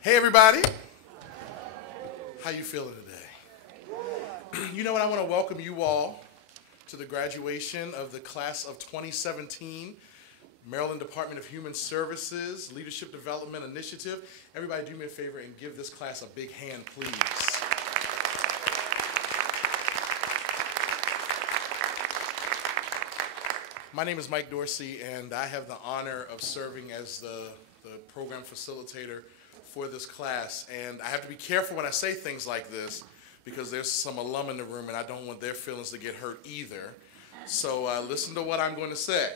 Hey everybody, how you feeling today? You know what, I want to welcome you all to the graduation of the class of 2017, Maryland Department of Human Services Leadership Development Initiative. Everybody do me a favor and give this class a big hand, please. My name is Mike Dorsey, and I have the honor of serving as the program facilitator for this class. And I have to be careful when I say things like this because there's some alum in the room and I don't want their feelings to get hurt either. So listen to what I'm going to say.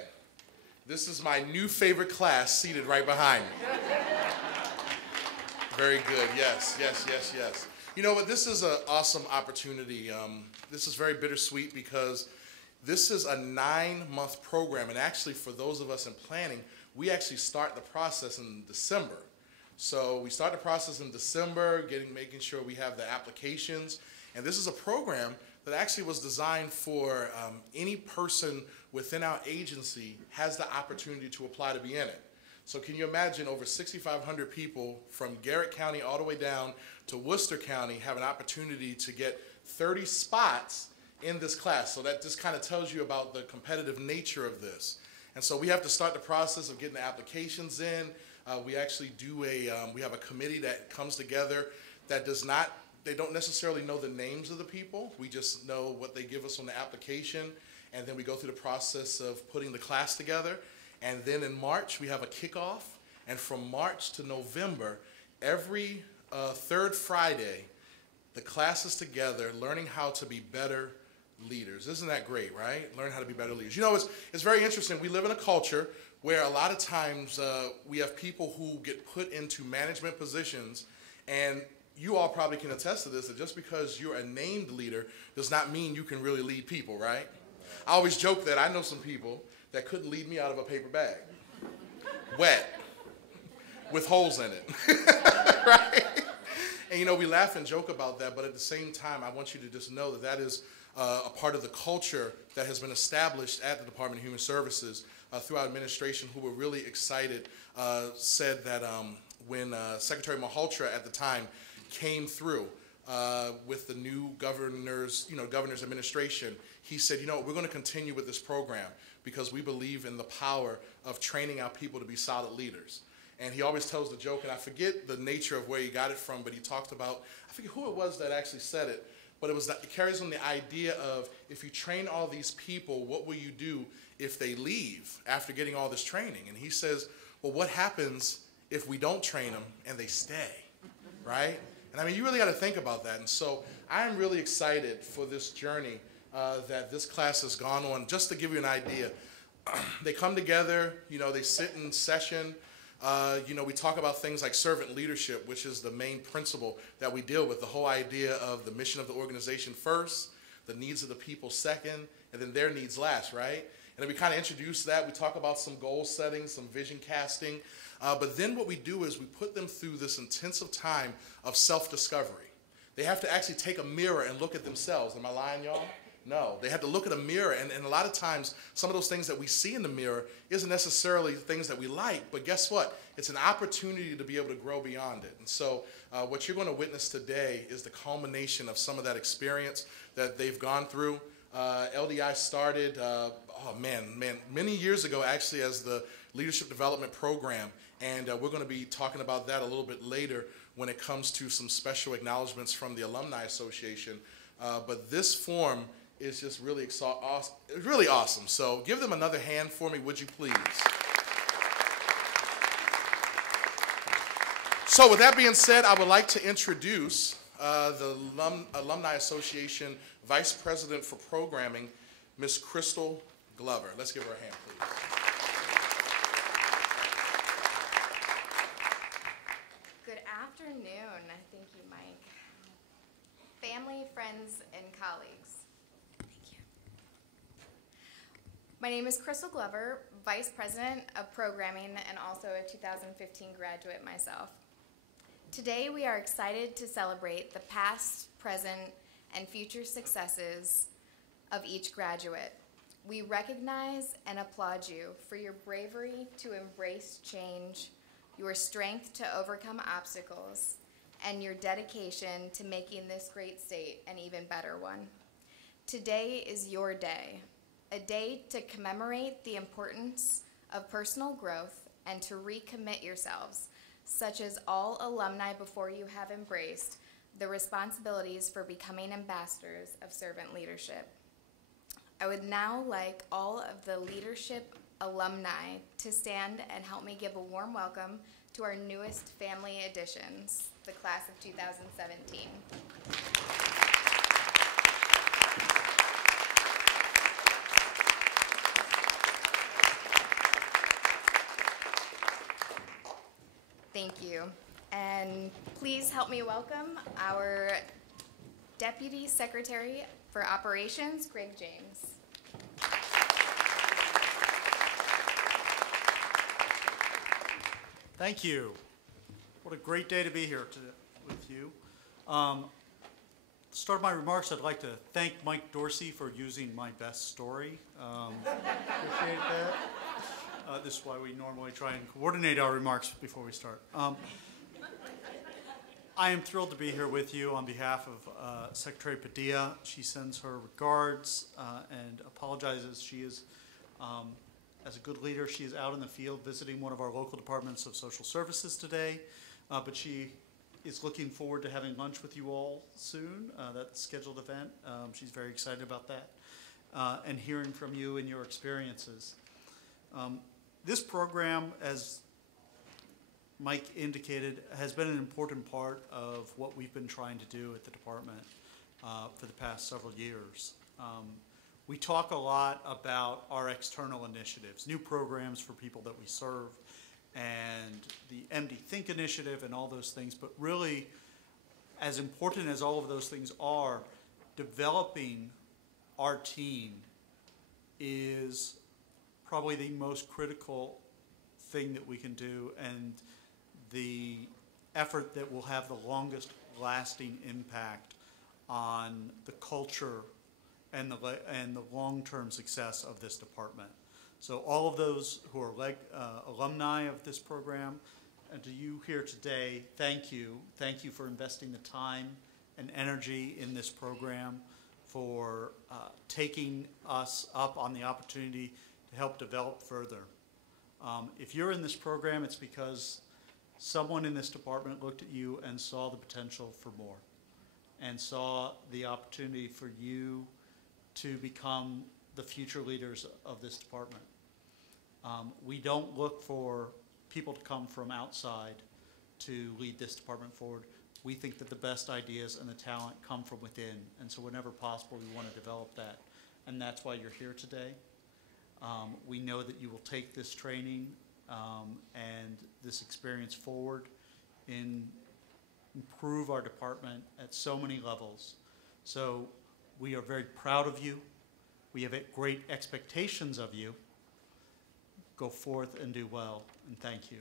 This is my new favorite class seated right behind me. Very good. Yes, yes, yes, yes. You know what? This is an awesome opportunity. This is very bittersweet because this is a 9-month program, and actually for those of us in planning, we actually start the process in December. So we start the process in December, making sure we have the applications, and this is a program that actually was designed for any person within our agency has the opportunity to apply to be in it. So can you imagine over 6,500 people from Garrett County all the way down to Worcester County have an opportunity to get 30 spots in this class? So that just kind of tells you about the competitive nature of this. And so we have to start the process of getting the applications in. We actually do we have a committee that comes together that they don't necessarily know the names of the people. We just know what they give us on the application, and then we go through the process of putting the class together. And then in March, we have a kickoff, and from March to November, every third Friday, the class is together learning how to be better leaders. Isn't that great, right? Learn how to be better leaders. You know, it's very interesting. We live in a culture where a lot of times we have people who get put into management positions, and you all probably can attest to this, that just because you're a named leader does not mean you can really lead people, right? I always joke that I know some people that couldn't lead me out of a paper bag. Wet. With holes in it. Right? And you know, we laugh and joke about that, but at the same time, I want you to just know that that is a part of the culture that has been established at the Department of Human Services through our administration, who were really excited, said that when Secretary Malhotra at the time came through with the new governor's administration, he said, you know, we're going to continue with this program because we believe in the power of training our people to be solid leaders. And he always tells the joke, and I forget the nature of where he got it from, but he talked about, I forget who it was that actually said it, but it carries on the idea of, if you train all these people, what will you do if they leave after getting all this training? And he says, well, what happens if we don't train them and they stay, right? And I mean, you really got to think about that. And so I'm really excited for this journey that this class has gone on. Just to give you an idea, they come together, you know, they sit in session. You know, we talk about things like servant leadership, which is the main principle that we deal with, the whole idea of the mission of the organization first, the needs of the people second, and then their needs last, right? And then we kind of introduce that. We talk about some goal setting, some vision casting. But then what we do is we put them through this intensive time of self-discovery. They have to actually take a mirror and look at themselves. Am I lying, y'all? No, they have to look at a mirror, and a lot of times some of those things that we see in the mirror isn't necessarily things that we like, but guess what? It's an opportunity to be able to grow beyond it. And so what you're going to witness today is the culmination of some of that experience that they've gone through. LDI started, many years ago actually as the Leadership Development Program, and we're going to be talking about that a little bit later when it comes to some special acknowledgments from the Alumni Association. But this form is just really awesome. So give them another hand for me, would you please? So with that being said, I would like to introduce the Alumni Association Vice President for Programming, Ms. Crystal Glover. Let's give her a hand, please. Good afternoon. Thank you, Mike. Family, friends, and colleagues. Thank you. My name is Crystal Glover, Vice President of Programming and also a 2015 graduate myself. Today we are excited to celebrate the past, present, and future successes of each graduate. We recognize and applaud you for your bravery to embrace change, your strength to overcome obstacles, and your dedication to making this great state an even better one. Today is your day, a day to commemorate the importance of personal growth and to recommit yourselves, such as all alumni before you have embraced the responsibilities for becoming ambassadors of servant leadership. I would now like all of the leadership alumni to stand and help me give a warm welcome to our newest family additions, the class of 2017. Thank you. And please help me welcome our Deputy Secretary for Operations, Greg James. Thank you. What a great day to be here with you. To start my remarks, I'd like to thank Mike Dorsey for using my best story. Appreciate that. This is why we normally try and coordinate our remarks before we start. I am thrilled to be here with you on behalf of Secretary Padilla. She sends her regards and apologizes. She is, as a good leader, she is out in the field visiting one of our local departments of social services today, but she is looking forward to having lunch with you all soon, that scheduled event. She's very excited about that and hearing from you and your experiences. This program, as Mike indicated, has been an important part of what we've been trying to do at the department for the past several years. We talk a lot about our external initiatives, new programs for people that we serve, and the MD Think initiative and all those things, but really, as important as all of those things are, developing our team is probably the most critical thing that we can do, and the effort that will have the longest lasting impact on the culture and the long-term success of this department. So all of those who are alumni of this program, and to you here today, thank you. Thank you for investing the time and energy in this program, for taking us up on the opportunity to help develop further. If you're in this program, it's because someone in this department looked at you and saw the potential for more, and saw the opportunity for you to become the future leaders of this department. We don't look for people to come from outside to lead this department forward. We think that the best ideas and the talent come from within, and so whenever possible, we want to develop that, and that's why you're here today. We know that you will take this training and this experience forward and improve our department at so many levels. So we are very proud of you. We have great expectations of you. Go forth and do well, and thank you.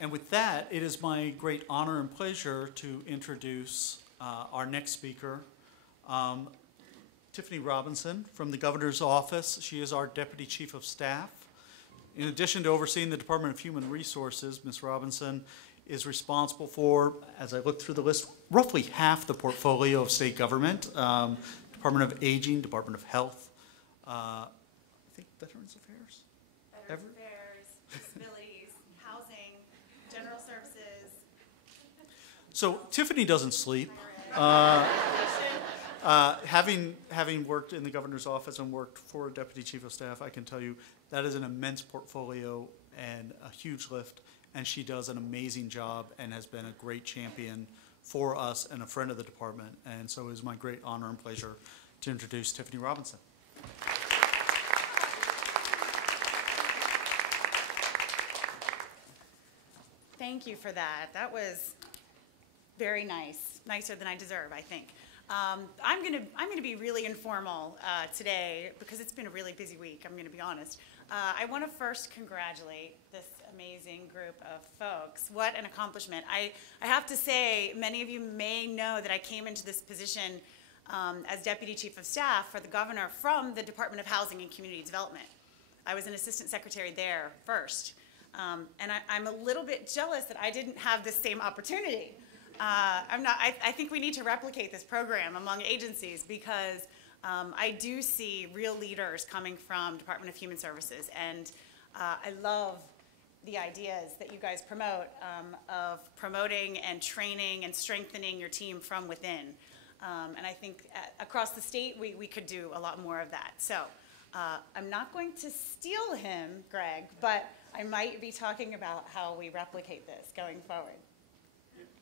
And with that, it is my great honor and pleasure to introduce our next speaker, Tiffany Robinson from the Governor's Office. She is our Deputy Chief of Staff. In addition to overseeing the Department of Human Resources, Ms. Robinson is responsible for, as I look through the list, roughly half the portfolio of state government, Department of Aging, Department of Health, I think Veterans Affairs? Veterans Affairs, disabilities, housing, general services. So Tiffany doesn't sleep. Having worked in the Governor's Office and worked for Deputy Chief of Staff, I can tell you that is an immense portfolio and a huge lift, and she does an amazing job and has been a great champion for us and a friend of the department. And so it is my great honor and pleasure to introduce Tiffany Robinson. Thank you for that. That was very nice, nicer than I deserve, I think. I'm gonna be really informal today because it's been a really busy week. I'm gonna be honest. I want to first congratulate this amazing group of folks. What an accomplishment! I have to say, many of you may know that I came into this position as Deputy Chief of Staff for the governor from the Department of Housing and Community Development. I was an assistant secretary there first. And I'm a little bit jealous that I didn't have this same opportunity. I think we need to replicate this program among agencies because I do see real leaders coming from Department of Human Services, and I love the ideas that you guys promote of promoting and training and strengthening your team from within. And I think across the state, we could do a lot more of that. So I'm not going to steal him, Greg, but I might be talking about how we replicate this going forward.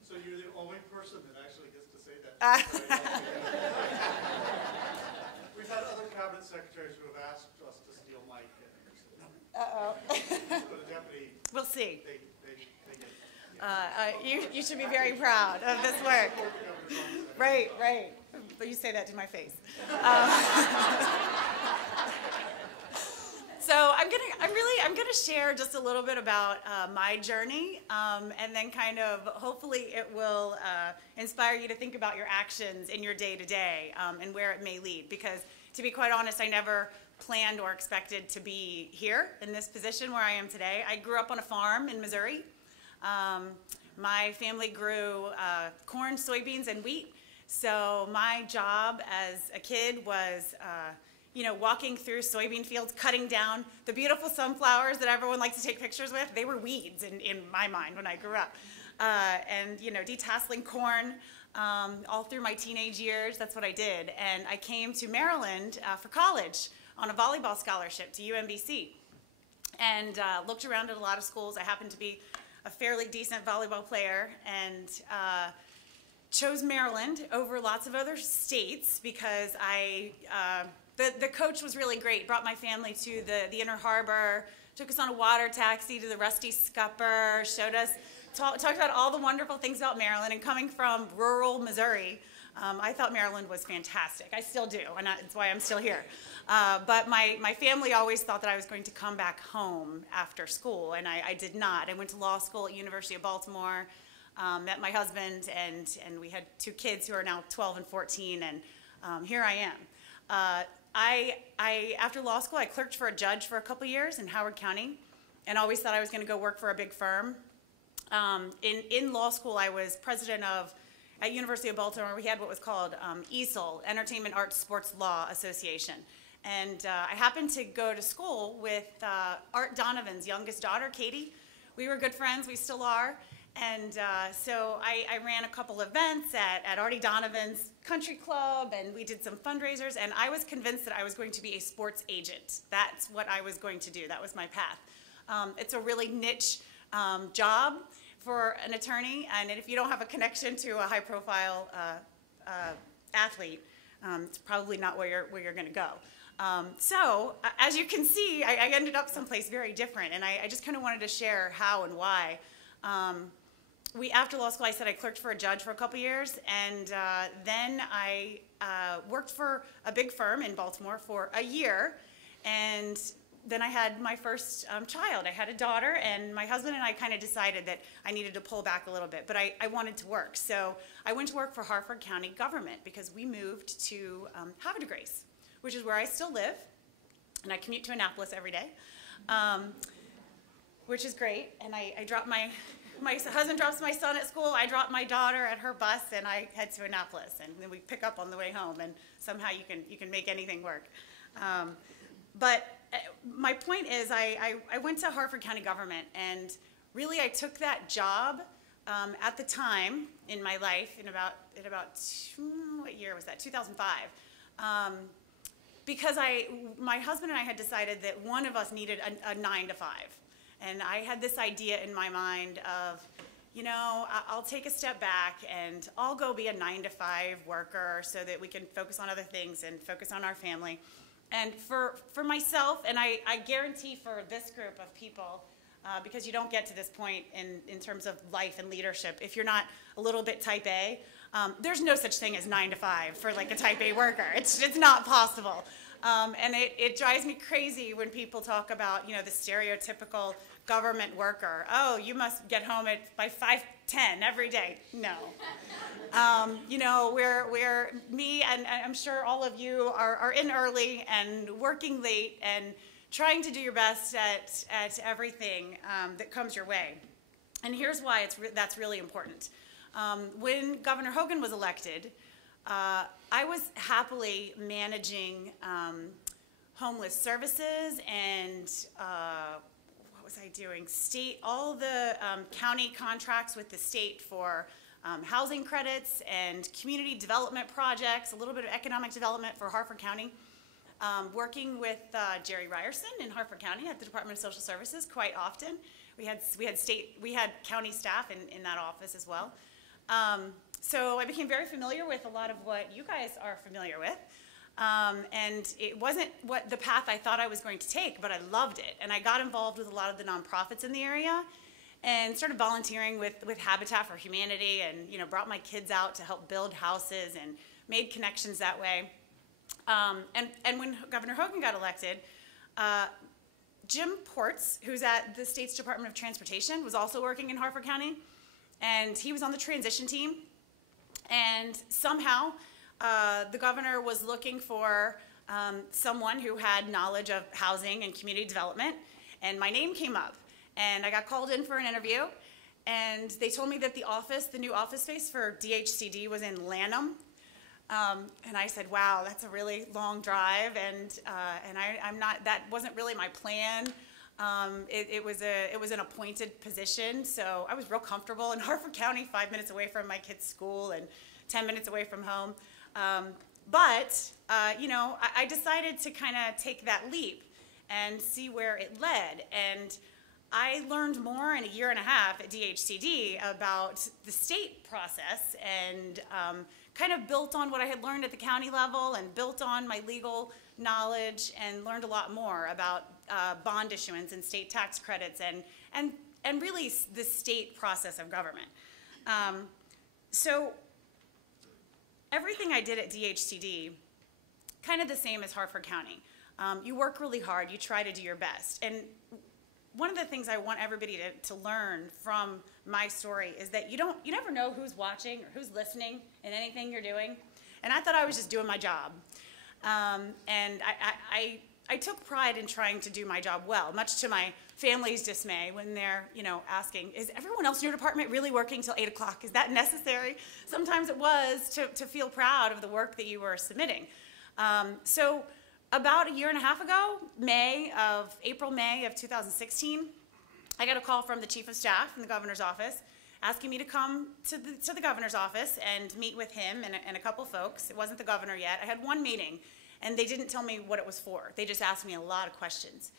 So you're the only person that actually gets to say that. We've had other cabinet secretaries who have asked us to steal Mike. Uh-oh. So the deputy, We'll see. they get it. You should be very proud of this work. Right, right. But you say that to my face. So I'm gonna share just a little bit about my journey, and then kind of hopefully it will inspire you to think about your actions in your day-to-day and where it may lead. Because to be quite honest, I never planned or expected to be here in this position where I am today. I grew up on a farm in Missouri. My family grew corn, soybeans, and wheat. So my job as a kid was walking through soybean fields, cutting down the beautiful sunflowers that everyone likes to take pictures with. They were weeds in my mind when I grew up. And detasseling corn all through my teenage years, that's what I did. And I came to Maryland for college on a volleyball scholarship to UMBC. And looked around at a lot of schools. I happened to be a fairly decent volleyball player, and chose Maryland over lots of other states because the coach was really great. Brought my family to the Inner Harbor, took us on a water taxi to the Rusty Scupper, showed us, talked about all the wonderful things about Maryland. And coming from rural Missouri, I thought Maryland was fantastic. I still do, and that's why I'm still here. But my family always thought that I was going to come back home after school, and I did not. I went to law school at University of Baltimore, met my husband, and we had 2 kids who are now 12 and 14, and here I am. After law school, I clerked for a judge for a couple years in Howard County, and always thought I was going to go work for a big firm. In law school, I was president at University of Baltimore, we had what was called EASL, Entertainment Arts Sports Law Association. And I happened to go to school with Art Donovan's youngest daughter, Katie. We were good friends, we still are. And so I ran a couple events at Artie Donovan's country club, and we did some fundraisers, and I was convinced that I was going to be a sports agent. That's what I was going to do. That was my path. It's a really niche job for an attorney, and if you don't have a connection to a high-profile athlete, it's probably not where you're going to go. So, as you can see, I ended up someplace very different, and I just kind of wanted to share how and why. After law school, I said I clerked for a judge for a couple years, and then I worked for a big firm in Baltimore for a year, and then I had my first child. I had a daughter, and my husband and I kind of decided that I needed to pull back a little bit, but I wanted to work. So I went to work for Harford County government because we moved to Havre de Grace, which is where I still live, and I commute to Annapolis every day, which is great. And I drop my husband drops my son at school, I drop my daughter at her bus, and I head to Annapolis, and then we pick up on the way home, and somehow you can make anything work. But my point is, I went to Harford County government, and really I took that job at the time in my life, in about what year was that? 2005. Because my husband and I had decided that one of us needed a 9 to 5. And I had this idea in my mind of, I'll take a step back and I'll go be a 9 to 5 worker so that we can focus on other things and focus on our family. And for myself, and I guarantee for this group of people, because you don't get to this point in terms of life and leadership if you're not a little bit type A. There's no such thing as 9 to 5 for like a type A worker. It's not possible. And it drives me crazy when people talk about, the stereotypical government worker. Oh, you must get home by 5:10 every day. No. We're me, and I'm sure all of you are in early and working late and trying to do your best at everything that comes your way. And here's why that's really important. When Governor Hogan was elected, I was happily managing homeless services and what was I doing? All the county contracts with the state for housing credits and community development projects, a little bit of economic development for Harford County. Working with Jerry Ryerson in Harford County at the Department of Social Services quite often. We had county staff in that office as well. So I became very familiar with a lot of what you guys are familiar with. And it wasn't the path I thought I was going to take, but I loved it. And I got involved with a lot of the nonprofits in the area and started volunteering with Habitat for Humanity and, brought my kids out to help build houses and made connections that way. And when Governor Hogan got elected, Jim Ports, who's at the state's Department of Transportation, was also working in Harford County, and he was on the transition team. And somehow, the governor was looking for someone who had knowledge of housing and community development, and my name came up. And I got called in for an interview, and they told me that the new office space for DHCD was in Lanham. And I said, wow, that's a really long drive, and that wasn't really my plan. It was an appointed position, so I was real comfortable in Harford County, 5 minutes away from my kids' school and 10 minutes away from home. But I decided to kind of take that leap and see where it led. And I learned more in a year and a half at DHCD about the state process and kind of built on what I had learned at the county level and built on my legal knowledge and learned a lot more about bond issuance and state tax credits and really the state process of government. So everything I did at DHCD, kind of the same as Harford County. You work really hard, you try to do your best. And one of the things I want everybody to learn from my story is that you never know who's watching or who's listening in anything you're doing. And I thought I was just doing my job. And I took pride in trying to do my job well, much to my family's dismay when they're, asking, is everyone else in your department really working till 8 o'clock? Is that necessary? Sometimes it was to feel proud of the work that you were submitting. So about a year and a half ago, April, May of 2016, I got a call from the chief of staff in the governor's office asking me to come to the governor's office and meet with him and a couple folks. It wasn't the governor yet. I had one meeting, and they didn't tell me what it was for. They just asked me a lot of questions.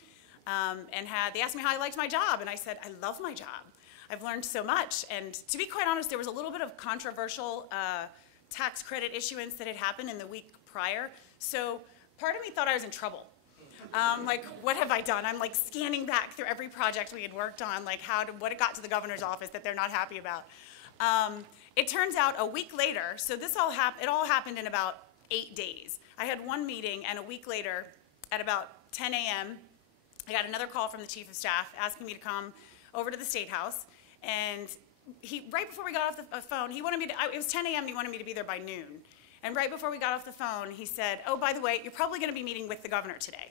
They asked me how I liked my job, and I said, I love my job. I've learned so much. And to be quite honest, there was a little bit of controversial tax credit issuance that had happened in the week prior. So part of me thought I was in trouble. Like, what have I done? I'm like scanning back through every project we had worked on, like what it got to the governor's office that they're not happy about. It turns out a week later, so it all happened in about 8 days. I had one meeting, and a week later, at about 10 a.m., I got another call from the chief of staff asking me to come over to the State House. And right before we got off the phone, he wanted me to, it was 10 a.m., and he wanted me to be there by noon. And right before we got off the phone, he said, oh, by the way, you're probably going to be meeting with the governor today.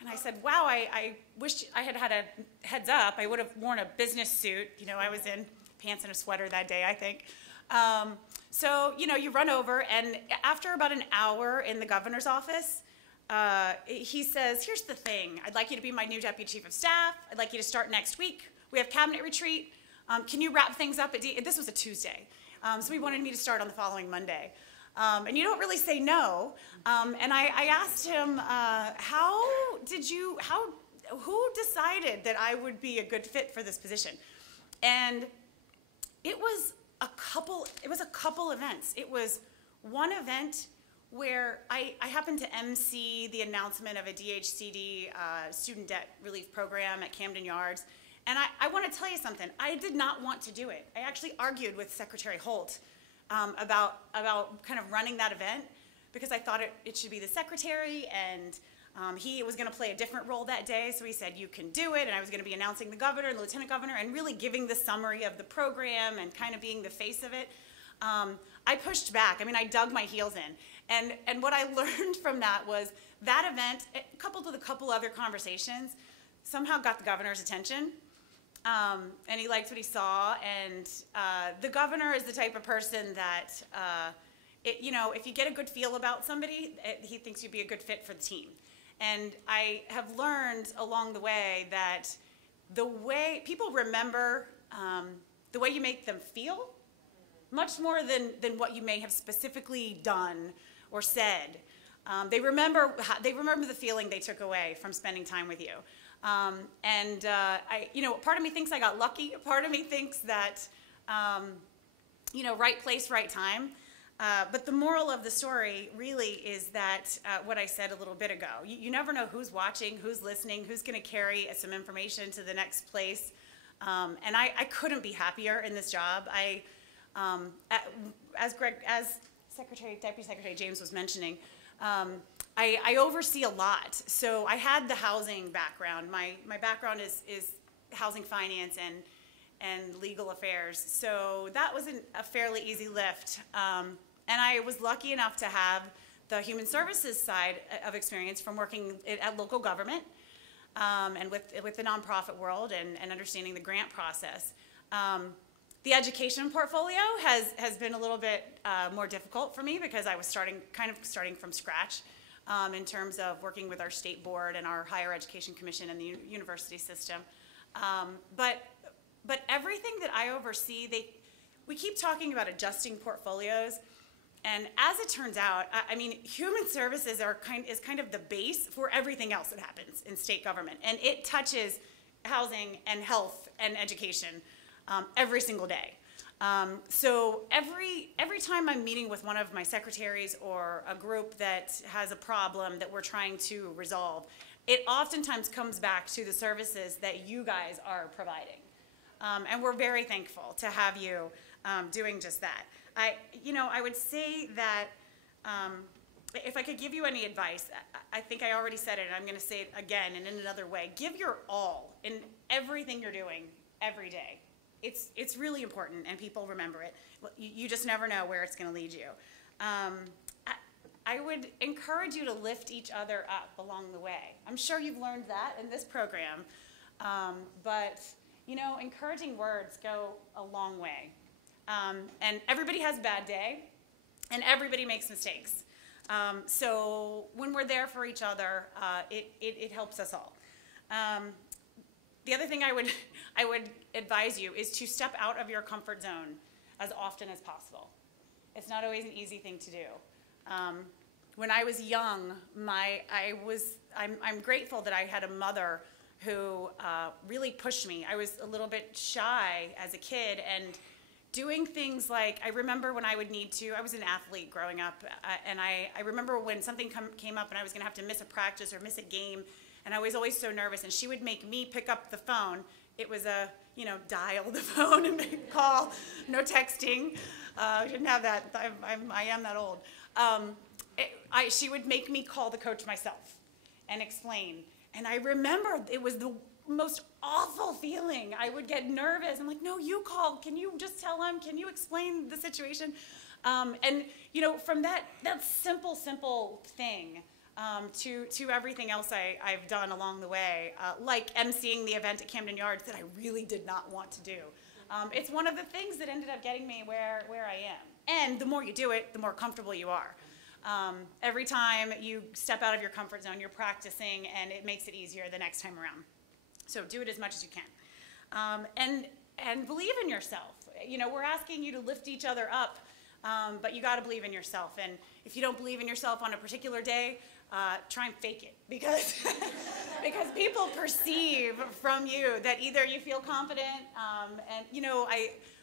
And I said, wow, I wish I had had a heads up. I would have worn a business suit. I was in pants and a sweater that day, I think. So, you run over, and after about an hour in the governor's office, he says, here's the thing. I'd like you to be my new deputy chief of staff. I'd like you to start next week. We have cabinet retreat. Can you wrap things up this was a Tuesday. So he wanted me to start on the following Monday. And you don't really say no. And I asked him, who decided that I would be a good fit for this position? And it was a couple events. It was one event where I happened to MC the announcement of a DHCD student debt relief program at Camden Yards. And I want to tell you something. I did not want to do it. I actually argued with Secretary Holt about kind of running that event because I thought it should be the secretary, and he was going to play a different role that day, so he said, you can do it, and I was going to be announcing the governor and the lieutenant governor and really giving the summary of the program and kind of being the face of it. I pushed back. I mean, I dug my heels in. And what I learned from that was that event, coupled with a couple other conversations, somehow got the governor's attention. And he liked what he saw. And the governor is the type of person that, if you get a good feel about somebody, he thinks you'd be a good fit for the team. And I have learned along the way that the way people remember the way you make them feel, much more than what you may have specifically done or said. They remember the feeling they took away from spending time with you. Part of me thinks I got lucky. Part of me thinks that, right place, right time. But the moral of the story really is that what I said a little bit ago. You never know who's watching, who's listening, who's going to carry some information to the next place. And I couldn't be happier in this job. As Deputy Secretary James was mentioning, I oversee a lot. So I had the housing background. My background is housing finance and legal affairs. So that was a fairly easy lift. And I was lucky enough to have the human services side of experience from working at local government and with the nonprofit world and understanding the grant process. The education portfolio has been a little bit more difficult for me because I was starting from scratch in terms of working with our state board and our higher education commission and the university system. But everything that I oversee, we keep talking about adjusting portfolios. And as it turns out, I mean, human services is kind of the base for everything else that happens in state government. And it touches housing and health and education every single day. So every time I'm meeting with one of my secretaries or a group that has a problem that we're trying to resolve, it oftentimes comes back to the services that you guys are providing. And we're very thankful to have you doing just that. I would say that if I could give you any advice, I think I already said it, and I'm going to say it again and in another way. Give your all in everything you're doing every day. It's really important, and people remember it. You just never know where it's going to lead you. I would encourage you to lift each other up along the way. I'm sure you've learned that in this program, but encouraging words go a long way. And everybody has a bad day, and everybody makes mistakes. So when we're there for each other, it helps us all. The other thing I would advise you is to step out of your comfort zone as often as possible. It's not always an easy thing to do. When I was young, I'm grateful that I had a mother who really pushed me. I was a little bit shy as a kid, and doing things like, I remember when I would need to, I was an athlete growing up, and I remember when something came up and I was going to have to miss a practice or miss a game, and I was always so nervous, and she would make me pick up the phone. It was dial the phone and make a call, no texting. I didn't have that. I am that old. She would make me call the coach myself and explain. And I remember it was the most awful feeling. I would get nervous. I'm like, no, you call. Can you just tell him? Can you explain the situation? From that simple thing to everything else I've done along the way, like emceeing the event at Camden Yards that I really did not want to do. It's one of the things that ended up getting me where I am. And the more you do it, the more comfortable you are. Every time you step out of your comfort zone, you're practicing, and it makes it easier the next time around. So do it as much as you can. And believe in yourself. We're asking you to lift each other up, but you got to believe in yourself. And if you don't believe in yourself on a particular day, try and fake it, because people perceive from you that either you feel confident,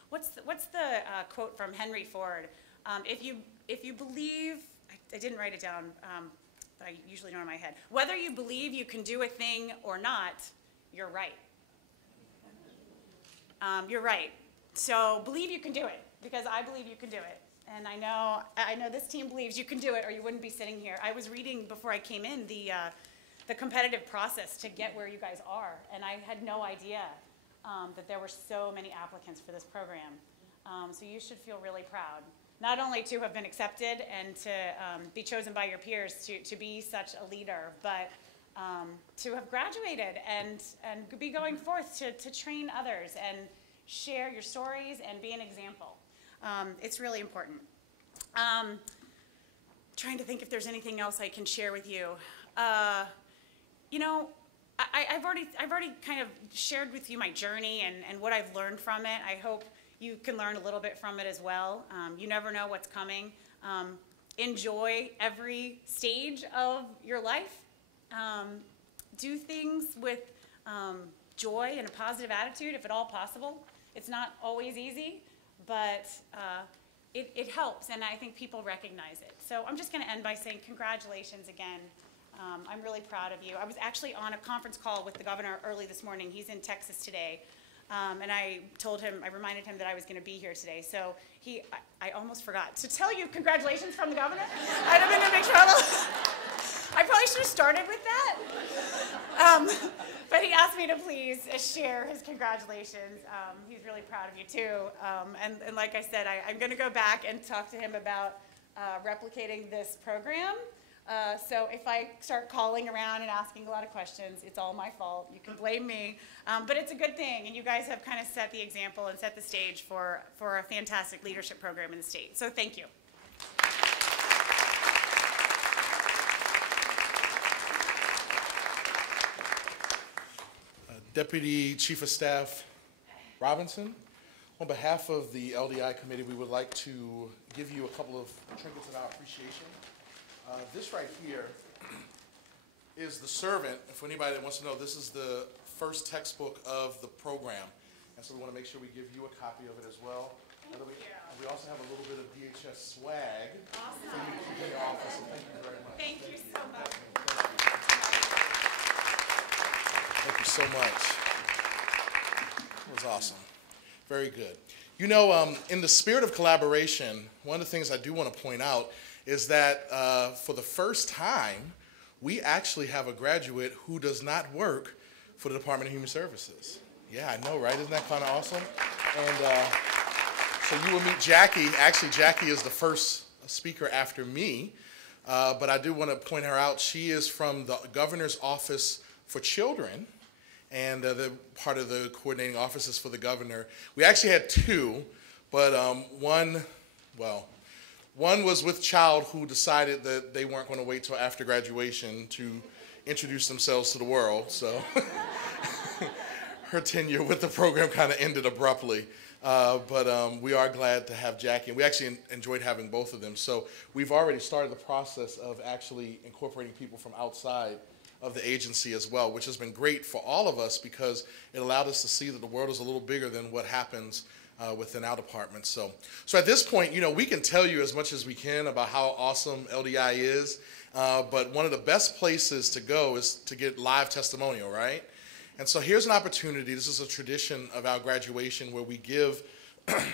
what's the quote from Henry Ford? If you believe, I didn't write it down, but I usually know in my head. Whether you believe you can do a thing or not, you're right. You're right. So believe you can do it, because I believe you can do it. And I know this team believes you can do it, or you wouldn't be sitting here. I was reading before I came in the competitive process to get where you guys are, and I had no idea that there were so many applicants for this program. So you should feel really proud, not only to have been accepted and to be chosen by your peers to be such a leader, but to have graduated and be going forth to train others and share your stories and be an example. It's really important. Trying to think if there's anything else I can share with you. You know, I've already kind of shared with you my journey and what I've learned from it. I hope you can learn a little bit from it as well. You never know what's coming. Enjoy every stage of your life. Do things with joy and a positive attitude, if at all possible. It's not always easy, but it helps, and I think people recognize it. So I'm just going to end by saying congratulations again. I'm really proud of you. I was actually on a conference call with the governor early this morning. He's in Texas today. And I reminded him that I was going to be here today. So I almost forgot to tell you congratulations from the governor. I don't mean to make sure I probably should have started with that. But he asked me to please share his congratulations. He's really proud of you too. And like I said, I'm going to go back and talk to him about replicating this program. So if I start calling around and asking a lot of questions, it's all my fault. You can blame me. But it's a good thing, and you guys have kind of set the example and set the stage for a fantastic leadership program in the state. So thank you. Deputy Chief of Staff Robinson, on behalf of the LDI committee, we would like to give you a couple of trinkets of our appreciation. This right here is the servant. For anybody that wants to know, this is the first textbook of the program. And so we want to make sure we give you a copy of it as well. Thank you. We also have a little bit of DHS swag Awesome. for you to keep in your office. So thank you very much. Thank you so much. Thank you so much. That was awesome. Very good. You know, in the spirit of collaboration, one of the things I do want to point out is that for the first time, we actually have a graduate who does not work for the Department of Human Services. Yeah, I know, right? Isn't that kind of awesome? And so you will meet Jackie. Actually, Jackie is the first speaker after me, but I do want to point her out. She is from the Governor's Office for Children, and the part of the coordinating offices for the governor. We actually had two, but one was with child who decided that they weren't going to wait till after graduation to introduce themselves to the world. So her tenure with the program kind of ended abruptly. But we are glad to have Jackie, and we actually enjoyed having both of them. So we've already started the process of actually incorporating people from outside of the agency as well, which has been great for all of us because it allowed us to see that the world is a little bigger than what happens within our department. So at this point, you know, we can tell you as much as we can about how awesome LDI is, but one of the best places to go is to get live testimonial, right? And so here's an opportunity. This is a tradition of our graduation where we give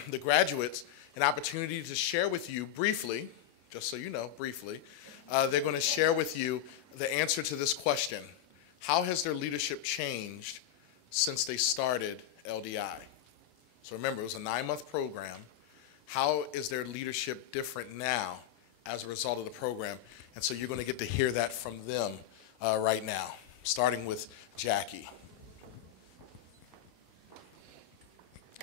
the graduates an opportunity to share with you briefly, just so you know, briefly, they're going to share with you the answer to this question. How has their leadership changed since they started LDI? So remember, it was a 9-month program. How is their leadership different now as a result of the program? And so you're going to get to hear that from them right now, starting with Jackie.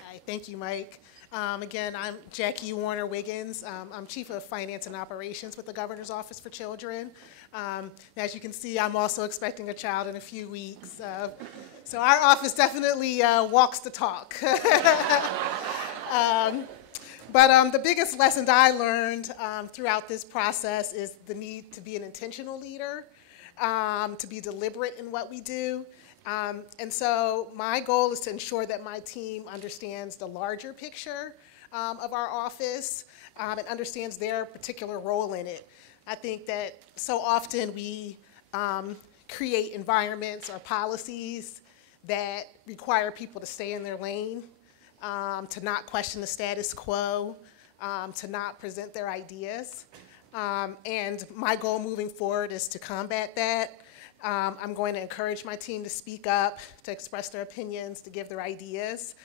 Hi, thank you, Mike. Again, I'm Jackie Warner-Wiggins. I'm Chief of Finance and Operations with the Governor's Office for Children. As you can see, I'm also expecting a child in a few weeks. So our office definitely walks the talk. But the biggest lesson that I learned throughout this process is the need to be an intentional leader, to be deliberate in what we do. And so my goal is to ensure that my team understands the larger picture of our office and understands their particular role in it. I think that so often we create environments or policies that require people to stay in their lane, to not question the status quo, to not present their ideas. And my goal moving forward is to combat that. I'm going to encourage my team to speak up, to express their opinions, to give their ideas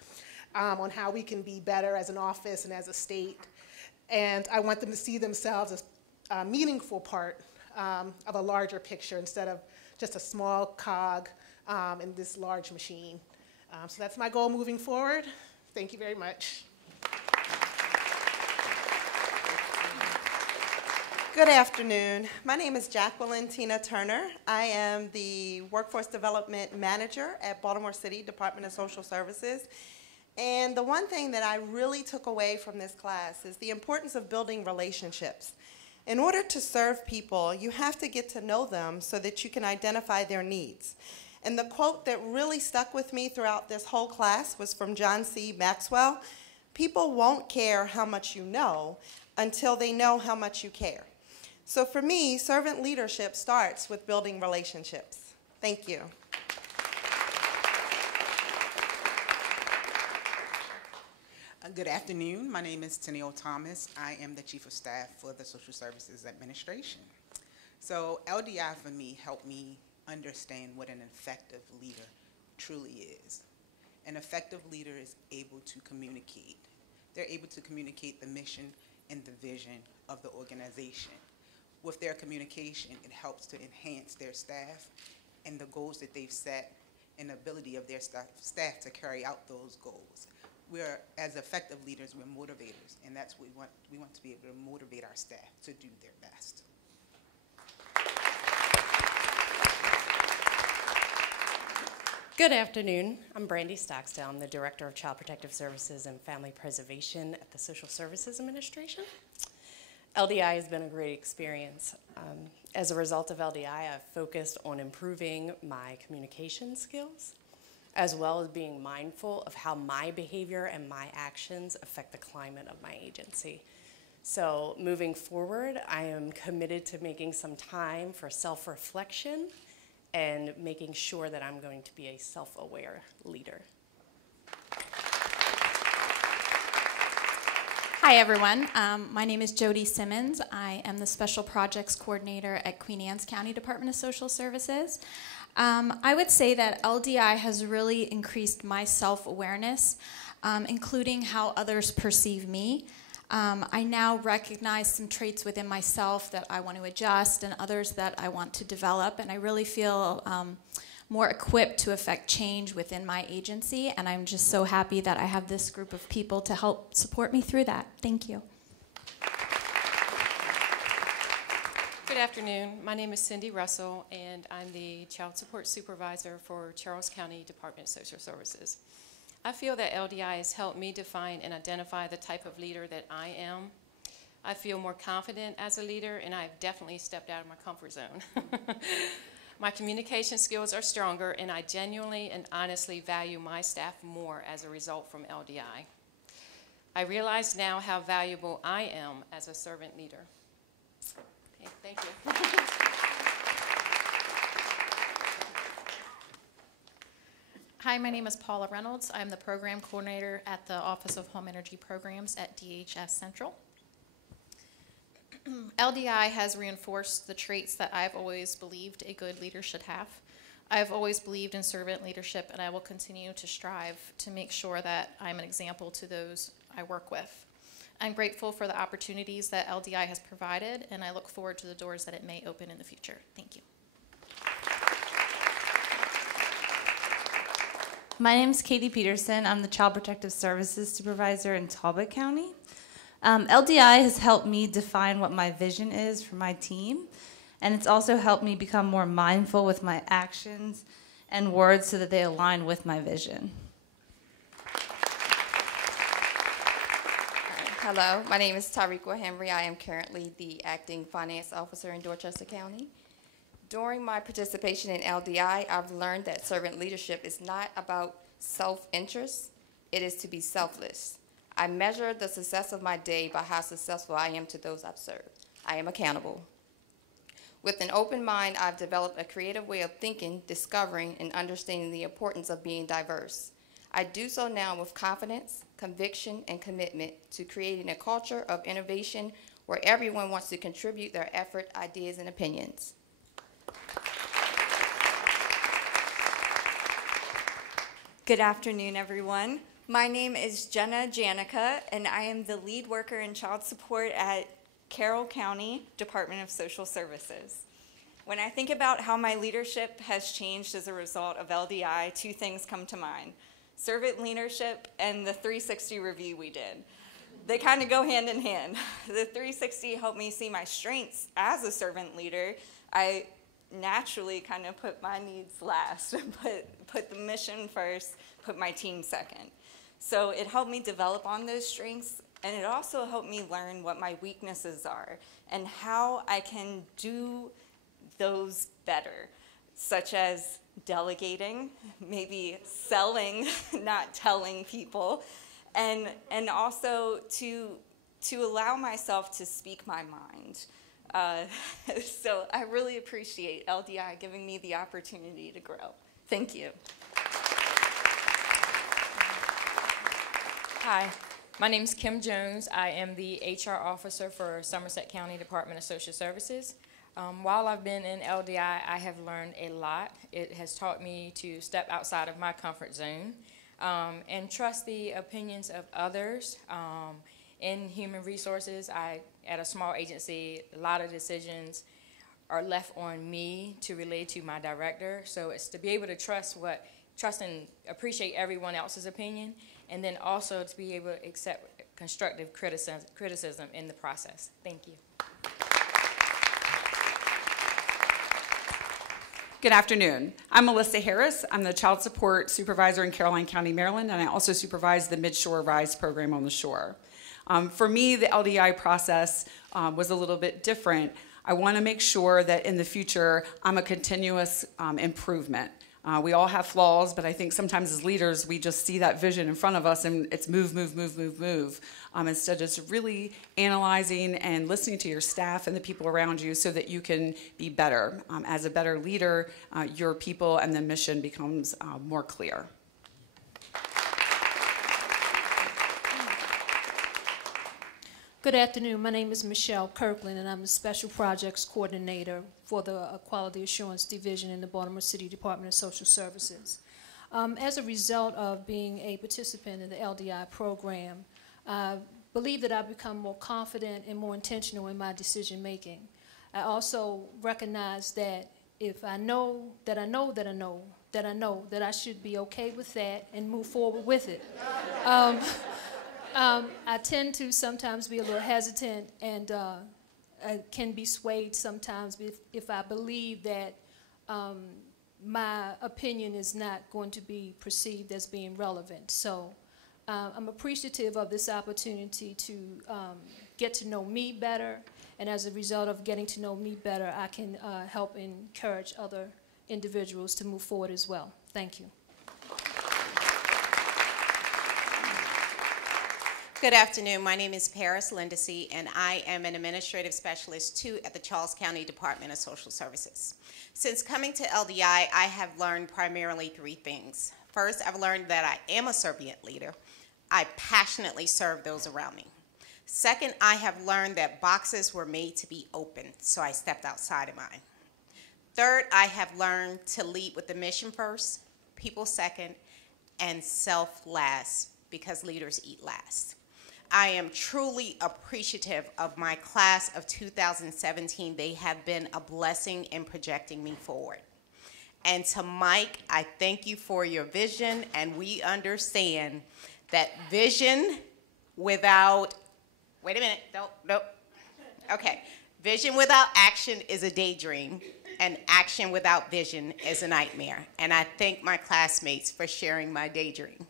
on how we can be better as an office and as a state. And I want them to see themselves as a meaningful part of a larger picture instead of just a small cog in this large machine. So that's my goal moving forward. Thank you very much. Good afternoon. My name is Jacqueline Tina Turner. I am the Workforce Development Manager at Baltimore City Department of Social Services. And the one thing that I really took away from this class is the importance of building relationships. In order to serve people, you have to get to know them so that you can identify their needs. And the quote that really stuck with me throughout this whole class was from John C. Maxwell: "People won't care how much you know until they know how much you care." So for me, servant leadership starts with building relationships. Thank you. Good afternoon. My name is Tenille Thomas. I am the Chief of Staff for the Social Services Administration. So LDI for me helped me understand what an effective leader truly is. An effective leader is able to communicate. They're able to communicate the mission and the vision of the organization. With their communication, it helps to enhance their staff and the goals that they've set and the ability of their staff to carry out those goals. We're, as effective leaders, we're motivators, and that's what we want. We want to be able to motivate our staff to do their best. Good afternoon. I'm Brandy Stocksdale. I'm the Director of Child Protective Services and Family Preservation at the Social Services Administration. LDI has been a great experience. As a result of LDI, I've focused on improving my communication skills, as well as being mindful of how my behavior and my actions affect the climate of my agency. So moving forward, I am committed to making some time for self-reflection and making sure that I'm going to be a self-aware leader. Hi everyone, my name is Jody Simmons. I am the Special Projects Coordinator at Queen Anne's County Department of Social Services. I would say that LDI has really increased my self-awareness, including how others perceive me. I now recognize some traits within myself that I want to adjust and others that I want to develop, and I really feel more equipped to affect change within my agency, and I'm just so happy that I have this group of people to help support me through that. Thank you. Good afternoon. My name is Cindy Russell, and I'm the Child Support Supervisor for Charles County Department of Social Services. I feel that LDI has helped me define and identify the type of leader that I am. I feel more confident as a leader, and I've definitely stepped out of my comfort zone. My communication skills are stronger, and I genuinely and honestly value my staff more as a result from LDI. I realize now how valuable I am as a servant leader. Okay, thank you. Hi, my name is Paula Reynolds. I'm the Program Coordinator at the Office of Home Energy Programs at DHS Central. LDI has reinforced the traits that I've always believed a good leader should have. I've always believed in servant leadership, and I will continue to strive to make sure that I'm an example to those I work with. I'm grateful for the opportunities that LDI has provided, and I look forward to the doors that it may open in the future. Thank you. My name is Katie Peterson. I'm the Child Protective Services Supervisor in Talbot County. LDI has helped me define what my vision is for my team, and it's also helped me become more mindful with my actions and words so that they align with my vision. Hello, my name is Tariqua Henry. I am currently the Acting Finance Officer in Dorchester County. During my participation in LDI, I've learned that servant leadership is not about self-interest, it is to be selfless. I measure the success of my day by how successful I am to those I've served. I am accountable. With an open mind, I've developed a creative way of thinking, discovering, and understanding the importance of being diverse. I do so now with confidence, conviction, and commitment to creating a culture of innovation where everyone wants to contribute their effort, ideas, and opinions. Good afternoon, everyone. My name is Jenna Janica, and I am the lead worker in child support at Carroll County Department of Social Services. When I think about how my leadership has changed as a result of LDI, two things come to mind: servant leadership and the 360 review we did. They kind of go hand in hand. The 360 helped me see my strengths as a servant leader. I naturally kind of put my needs last, put the mission first, put my team second. So it helped me develop on those strengths, and it also helped me learn what my weaknesses are and how I can do those better, such as delegating, maybe selling, not telling people, and also to allow myself to speak my mind. So I really appreciate LDI giving me the opportunity to grow. Thank you. Hi, my name is Kim Jones. I am the HR officer for Somerset County Department of Social Services. While I've been in LDI, I have learned a lot. It has taught me to step outside of my comfort zone and trust the opinions of others. In human resources, at a small agency, a lot of decisions are left on me to relay to my director. So it's to be able to trust and appreciate everyone else's opinion, and then also to be able to accept constructive criticism in the process. Thank you. Good afternoon. I'm Melissa Harris. I'm the Child Support Supervisor in Caroline County, Maryland, and I also supervise the Midshore RISE program on the shore. For me, the LDI process was a little bit different. I want to make sure that in the future, I'm a continuous improvement. We all have flaws, but I think sometimes as leaders, we just see that vision in front of us and it's move, move, move, move, move. Instead of just really analyzing and listening to your staff and the people around you so that you can be better. As a better leader, your people and the mission becomes more clear. Good afternoon. My name is Michelle Kirkland, and I'm the Special Projects Coordinator for the Quality Assurance Division in the Baltimore City Department of Social Services. As a result of being a participant in the LDI program, I believe that I've become more confident and more intentional in my decision making. I also recognize that if I know that I know that I know that I know that I should be okay with that and move forward with it. I tend to sometimes be a little hesitant, and I can be swayed sometimes if I believe that my opinion is not going to be perceived as being relevant. So I'm appreciative of this opportunity to get to know me better, and as a result of getting to know me better, I can help encourage other individuals to move forward as well. Thank you. Good afternoon. My name is Paris Lindesay, and I am an administrative specialist too at the Charles County Department of Social Services. Since coming to LDI, I have learned primarily three things. First, I've learned that I am a servant leader. I passionately serve those around me. Second, I have learned that boxes were made to be open, so I stepped outside of mine. Third, I have learned to lead with the mission first, people second, and self last, because leaders eat last. I am truly appreciative of my class of 2017. They have been a blessing in projecting me forward. And to Mike, I thank you for your vision, and we understand that vision without, wait a minute, nope. Okay, vision without action is a daydream, and action without vision is a nightmare. And I thank my classmates for sharing my daydream.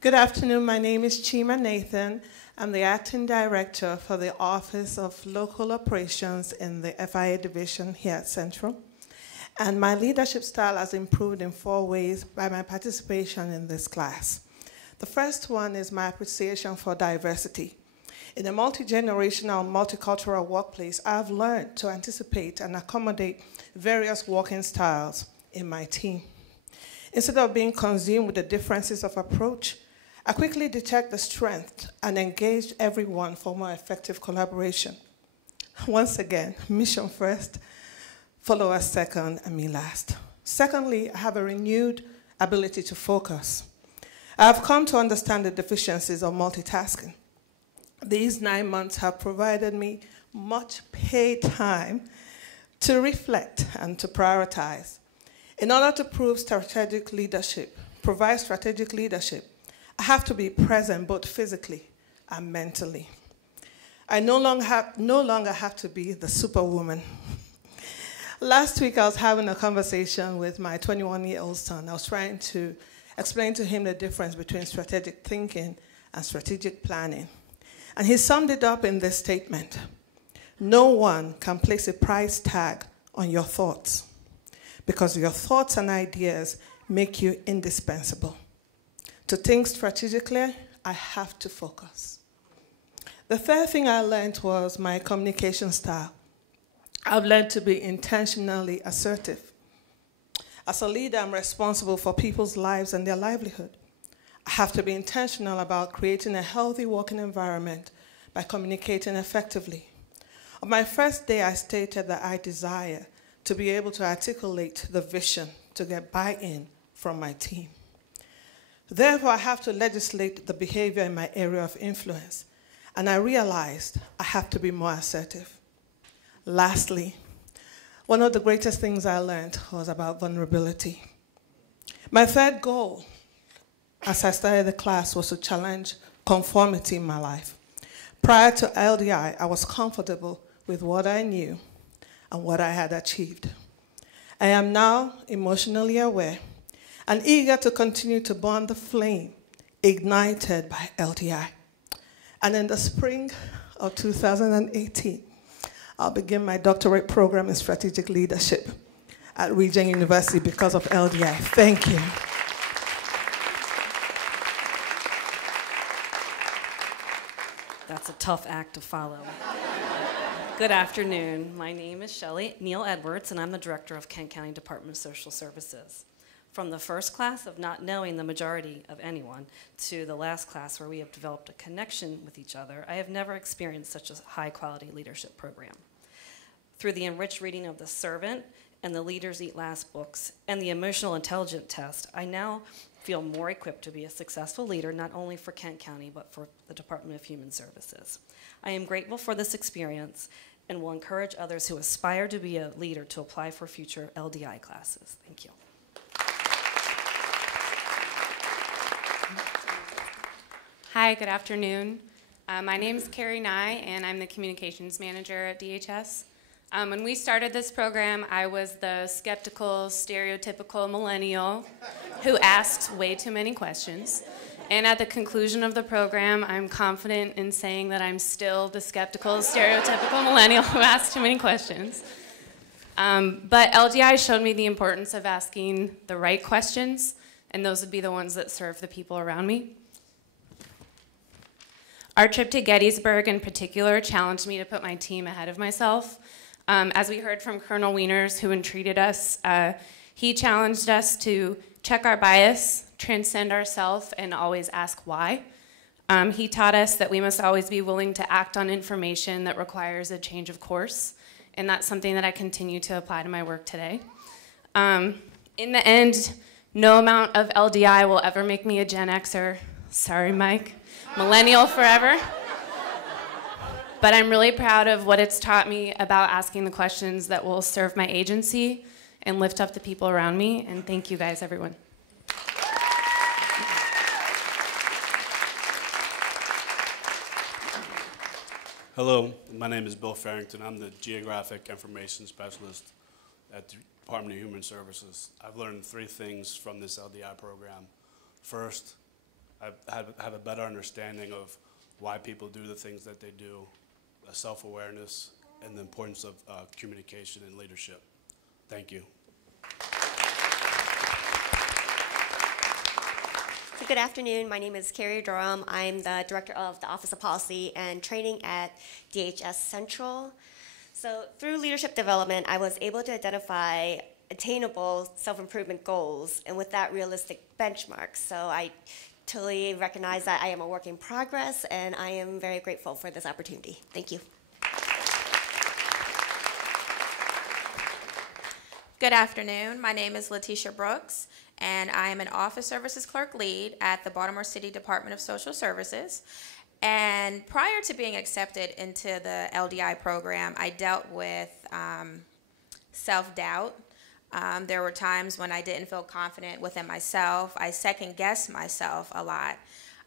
Good afternoon. My name is Chima Nathan. I'm the Acting Director for the Office of Local Operations in the FIA Division here at Central. And my leadership style has improved in 4 ways by my participation in this class. The first one is my appreciation for diversity. In a multi-generational, multicultural workplace, I've learned to anticipate and accommodate various working styles in my team. Instead of being consumed with the differences of approach, I quickly detect the strength and engage everyone for more effective collaboration. Once again, mission first, followers second, and me last. Secondly, I have a renewed ability to focus. I have come to understand the deficiencies of multitasking. These 9 months have provided me much paid time to reflect and to prioritize. In order to provide strategic leadership, I have to be present both physically and mentally. I no longer have to be the superwoman. Last week, I was having a conversation with my 21-year-old son. I was trying to explain to him the difference between strategic thinking and strategic planning. And he summed it up in this statement: no one can place a price tag on your thoughts, because your thoughts and ideas make you indispensable. To think strategically, I have to focus. The third thing I learned was my communication style. I've learned to be intentionally assertive. As a leader, I'm responsible for people's lives and their livelihood. I have to be intentional about creating a healthy working environment by communicating effectively. On my first day, I stated that I desire to be able to articulate the vision to get buy-in from my team. Therefore, I have to legislate the behavior in my area of influence, and I realized I have to be more assertive. Lastly, one of the greatest things I learned was about vulnerability. My third goal, as I started the class, was to challenge conformity in my life. Prior to LDI, I was comfortable with what I knew and what I had achieved. I am now emotionally aware and eager to continue to burn the flame ignited by LDI. And in the spring of 2018, I'll begin my doctorate program in strategic leadership at Regent University because of LDI. Thank you. That's a tough act to follow. Good afternoon. My name is Shelley Neal Edwards, and I'm the director of Kent County Department of Social Services. From the first class of not knowing the majority of anyone to the last class where we have developed a connection with each other, I have never experienced such a high-quality leadership program. Through the enriched reading of The Servant and the Leaders Eat Last books and the emotional intelligence test, I now feel more equipped to be a successful leader, not only for Kent County, but for the Department of Human Services. I am grateful for this experience and will encourage others who aspire to be a leader to apply for future LDI classes. Thank you. Hi, good afternoon. My name is Carrie Nye, and I'm the communications manager at DHS. When we started this program, I was the skeptical, stereotypical millennial who asks way too many questions. And at the conclusion of the program, I'm confident in saying that I'm still the skeptical, stereotypical millennial who asks too many questions. But LDI showed me the importance of asking the right questions, and those would be the ones that serve the people around me. Our trip to Gettysburg in particular challenged me to put my team ahead of myself. As we heard from Colonel Wieners, who entreated us, he challenged us to check our bias, transcend ourselves, and always ask why. He taught us that we must always be willing to act on information that requires a change of course, and that's something that I continue to apply to my work today. In the end, no amount of LDI will ever make me a Gen Xer. Sorry, Mike. Millennial forever. But I'm really proud of what it's taught me about asking the questions that will serve my agency and lift up the people around me. And thank you guys, everyone. Hello, my name is Bill Farrington. I'm the Geographic Information Specialist at the Department of Human Services. I've learned 3 things from this LDI program. First, I have a better understanding of why people do the things that they do, self-awareness, and the importance of communication and leadership. Thank you. Good afternoon. My name is Carrie Durham. I'm the Director of the Office of Policy and Training at DHS Central. So through leadership development, I was able to identify attainable self-improvement goals and with that realistic benchmarks. So I totally recognize that I am a work in progress and I am very grateful for this opportunity. Thank you. Good afternoon. My name is Letitia Brooks, and I am an Office Services Clerk Lead at the Baltimore City Department of Social Services. And prior to being accepted into the LDI program, I dealt with self-doubt. There were times when I didn't feel confident within myself. I second-guessed myself a lot.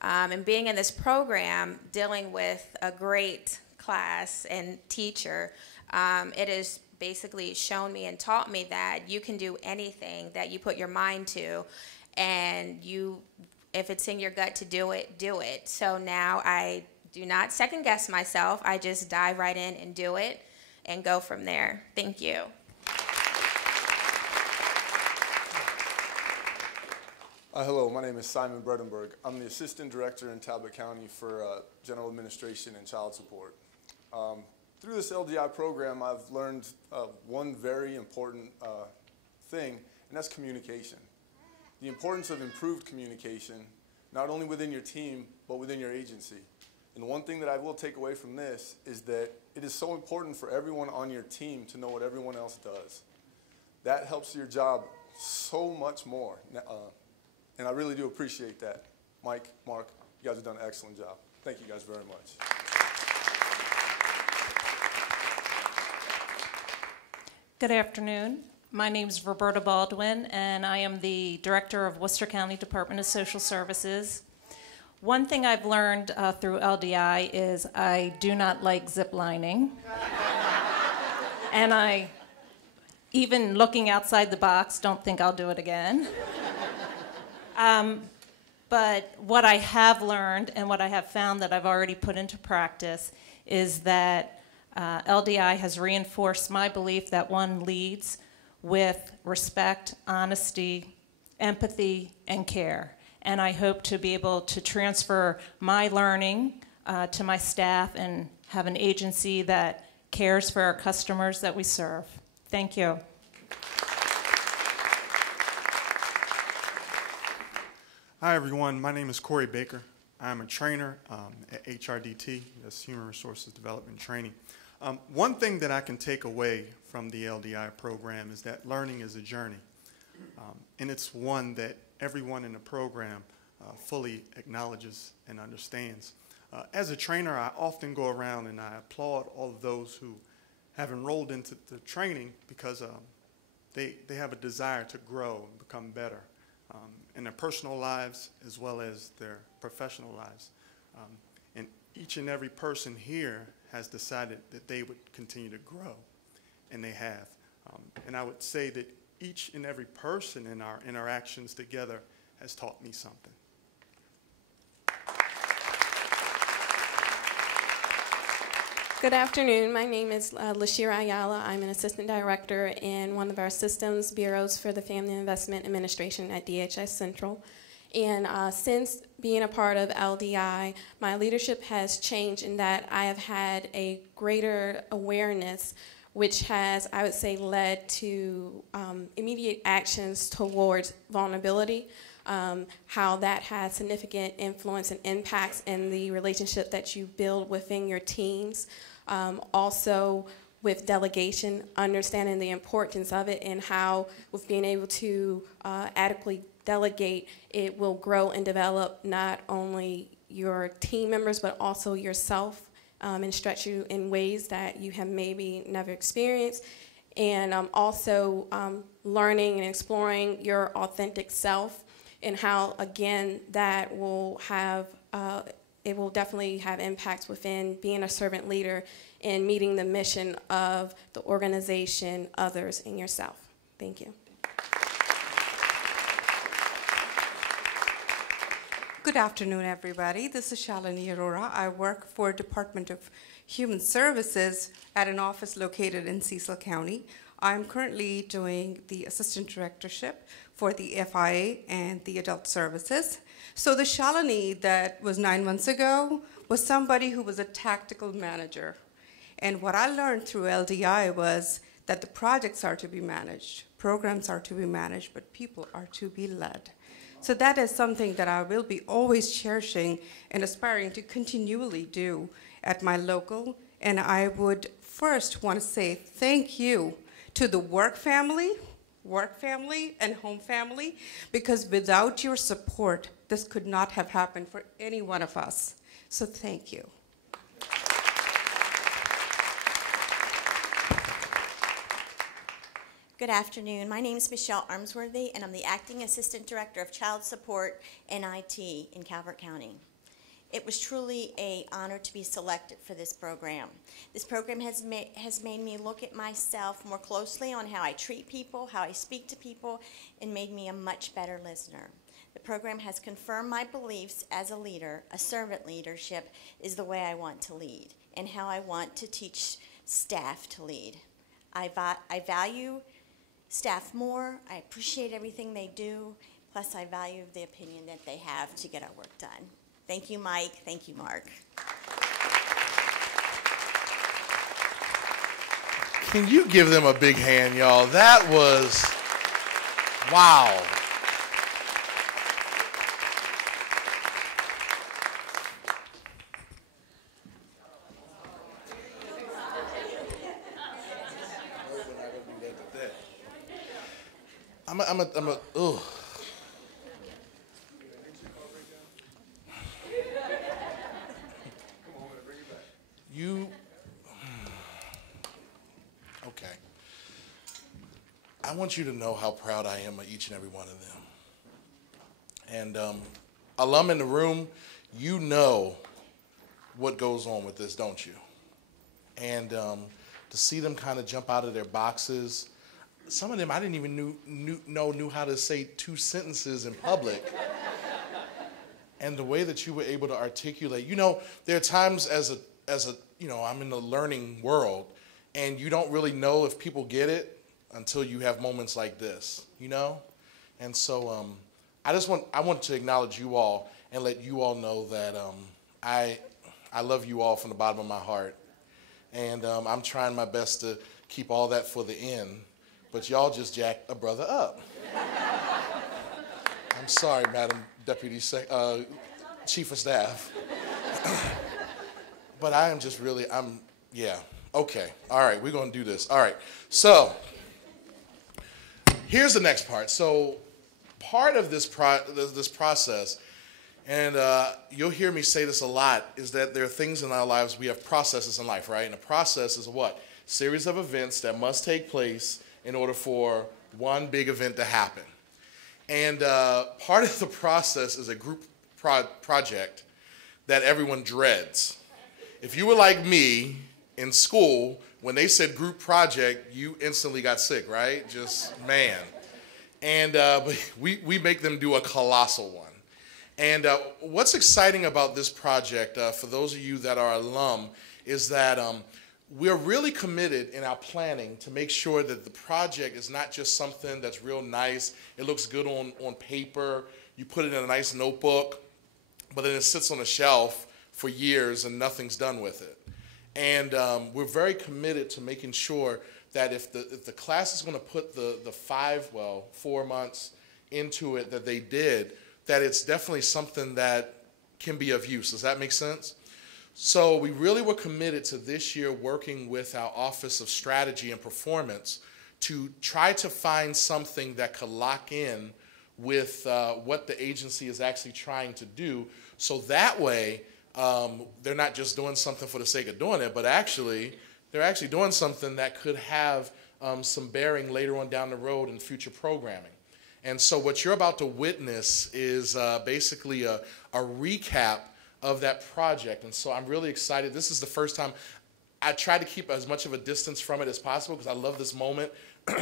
And being in this program, dealing with a great class and teacher, it has basically shown me and taught me that you can do anything that you put your mind to, and if it's in your gut to do it, do it. So now I do not second guess myself. I just dive right in and do it and go from there. Thank you. Hello, my name is Simon Bredenberg. I'm the Assistant Director in Talbot County for General Administration and Child Support. Through this LDI program, I've learned one very important thing, and that's communication. The importance of improved communication, not only within your team, but within your agency. And one thing that I will take away from this is that it is so important for everyone on your team to know what everyone else does. That helps your job so much more. And I really do appreciate that. Mike, Mark, you guys have done an excellent job. Thank you guys very much. Good afternoon. My name is Roberta Baldwin, and I am the Director of Worcester County Department of Social Services. One thing I've learned through LDI is I do not like zip lining. And I, even looking outside the box, don't think I'll do it again. But what I have learned and what I have found that I've already put into practice is that LDI has reinforced my belief that one leads with respect, honesty, empathy, and care. And I hope to be able to transfer my learning to my staff and have an agency that cares for our customers that we serve. Thank you. Hi everyone, my name is Corey Baker. I'm a trainer at HRDT, that's Human Resources Development Training. One thing that I can take away from the LDI program is that learning is a journey. And it's one that everyone in the program fully acknowledges and understands. As a trainer, I often go around and I applaud all of those who have enrolled into the training because they have a desire to grow and become better in their personal lives as well as their professional lives. And each and every person here has decided that they would continue to grow, and they have. And I would say that each and every person in our interactions together has taught me something. Good afternoon. My name is Lashira Ayala. I'm an assistant director in one of our systems bureaus for the Family Investment Administration at DHS Central. And since being a part of LDI, my leadership has changed in that I have had a greater awareness, which has, I would say, led to immediate actions towards vulnerability, how that has significant influence and impacts in the relationship that you build within your teams. Also, with delegation, understanding the importance of it and how, with being able to adequately delegate, it will grow and develop not only your team members but also yourself and stretch you in ways that you have maybe never experienced. And also learning and exploring your authentic self and how, again, that will have, it will definitely have impacts within being a servant leader and meeting the mission of the organization, others, and yourself. Thank you. Good afternoon, everybody. This is Shalini Arora. I work for Department of Human Services at an office located in Cecil County. I'm currently doing the assistant directorship for the FIA and the adult services. So the Shalini that was 9 months ago was somebody who was a tactical manager. And what I learned through LDI was that the projects are to be managed, programs are to be managed, but people are to be led. So that is something that I will be always cherishing and aspiring to continually do at my local. And I would first want to say thank you to the work family and home family, because without your support, this could not have happened for any one of us. So thank you. Good afternoon. My name is Michelle Armsworthy, and I'm the Acting Assistant Director of Child Support and IT in Calvert County. It was truly an honor to be selected for this program. This program has made me look at myself more closely on how I treat people, how I speak to people, and made me a much better listener. The program has confirmed my beliefs as a leader. A servant leadership is the way I want to lead, and how I want to teach staff to lead. I value staff more. I appreciate everything they do, plus I value the opinion that they have to get our work done. Thank you, Mike. Thank you, Mark. Can you give them a big hand, y'all? That was, wow. Ugh. Okay. I want you to know how proud I am of each and every one of them. And alum in the room, you know what goes on with this, don't you? And to see them kind of jump out of their boxes, some of them I didn't even knew how to say 2 sentences in public. And the way that you were able to articulate, you know, there are times as a you know, I'm in the learning world, and you don't really know if people get it until you have moments like this, you know? And so I want to acknowledge you all and let you all know that I love you all from the bottom of my heart. And I'm trying my best to keep all that for the end, but y'all just jacked a brother up. I'm sorry, Madam Deputy Chief of Staff. But I am just really, yeah, okay. All right, we're going to do this. All right, so here's the next part. So part of this process, and you'll hear me say this a lot, is that there are things in our lives, we have processes in life, right? And a process is a what? Series of events that must take place in order for one big event to happen. And part of the process is a group project that everyone dreads. If you were like me in school, when they said group project, you instantly got sick, right? Just, man. And but we make them do a colossal one. And what's exciting about this project, for those of you that are alum, is that we're really committed in our planning to make sure that the project is not just something that's real nice, it looks good on paper, you put it in a nice notebook, but then it sits on a shelf for years and nothing's done with it. And we're very committed to making sure that if the class is going to put the 4 months into it that they did, that it's definitely something that can be of use. Does that make sense? So we really were committed to this year working with our Office of Strategy and Performance to try to find something that could lock in with what the agency is actually trying to do, so that way they're not just doing something for the sake of doing it, but they're actually doing something that could have some bearing later on down the road in future programming. And so what you're about to witness is basically a recap of that project. And so I'm really excited. This is the first time I tried to keep as much of a distance from it as possible because I love this moment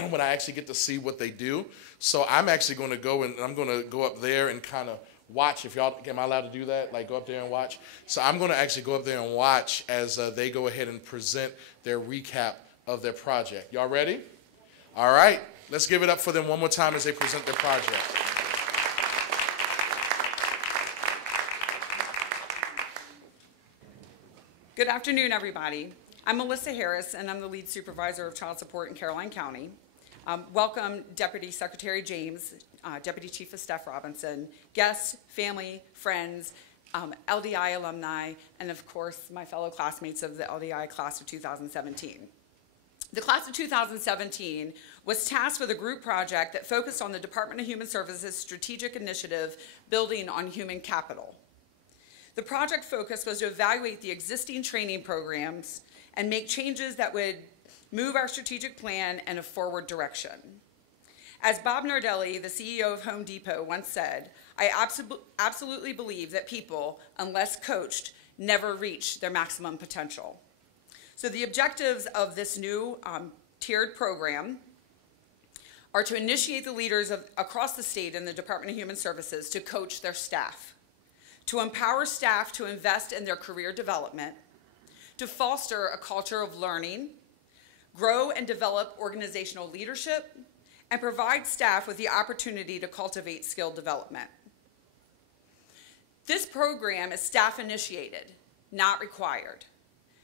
when I actually get to see what they do. So I'm actually going to go and I'm going to go up there and kind of watch. If y'all, am I allowed to do that? Like go up there and watch? So I'm going to actually go up there and watch as they go ahead and present their recap of their project. Y'all ready? All right. Let's give it up for them one more time as they present their project. Good afternoon, everybody. I'm Melissa Harris, and I'm the lead supervisor of child support in Caroline County. Welcome, Deputy Secretary James, Deputy Chief of Staff Robinson, guests, family, friends, LDI alumni, and of course, my fellow classmates of the LDI class of 2017. The class of 2017 was tasked with a group project that focused on the Department of Human Services strategic initiative, Building on Human Capital. The project focus was to evaluate the existing training programs and make changes that would move our strategic plan in a forward direction. As Bob Nardelli, the CEO of Home Depot, once said, I absolutely believe that people, unless coached, never reach their maximum potential. So the objectives of this new tiered program are to initiate the leaders across the state in the Department of Human Services to coach their staff, to empower staff to invest in their career development, to foster a culture of learning, grow and develop organizational leadership, and provide staff with the opportunity to cultivate skill development. This program is staff initiated, not required.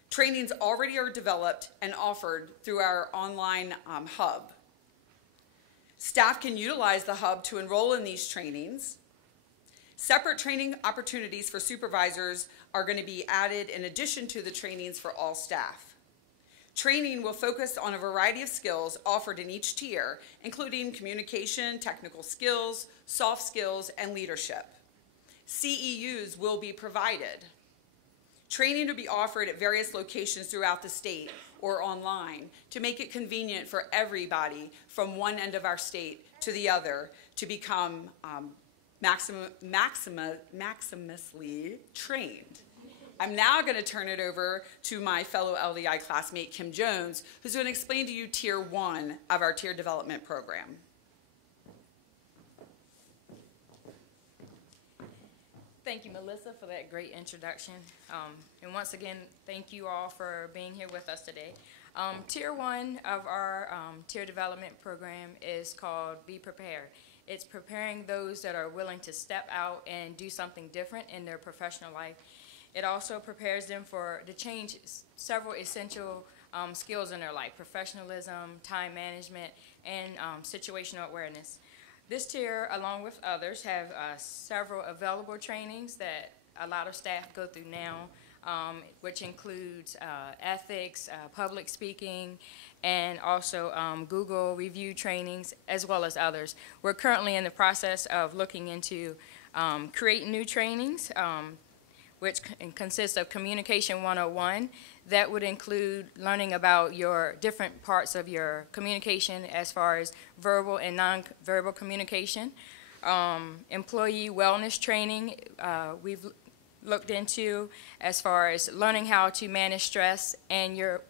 Trainings already are developed and offered through our online hub. Staff can utilize the hub to enroll in these trainings. Separate training opportunities for supervisors are going to be added in addition to the trainings for all staff. Training will focus on a variety of skills offered in each tier, including communication, technical skills, soft skills, and leadership. CEUs will be provided. Training will be offered at various locations throughout the state or online to make it convenient for everybody from one end of our state to the other to become maximously trained. I'm now going to turn it over to my fellow LDI classmate, Kim Jones, who's going to explain to you Tier 1 of our tier development program. Thank you, Melissa, for that great introduction. And once again, thank you all for being here with us today. Tier 1 of our tier development program is called Be Prepared. It's preparing those that are willing to step out and do something different in their professional life. It also prepares them to change several essential skills in their life: professionalism, time management, and situational awareness. This tier, along with others, have several available trainings that a lot of staff go through now, which includes ethics, public speaking, and also Google review trainings, as well as others. We're currently in the process of looking into creating new trainings, which consists of Communication 101. That would include learning about your different parts of your communication as far as verbal and non-verbal communication. Employee wellness training we've looked into as far as learning how to manage stress in your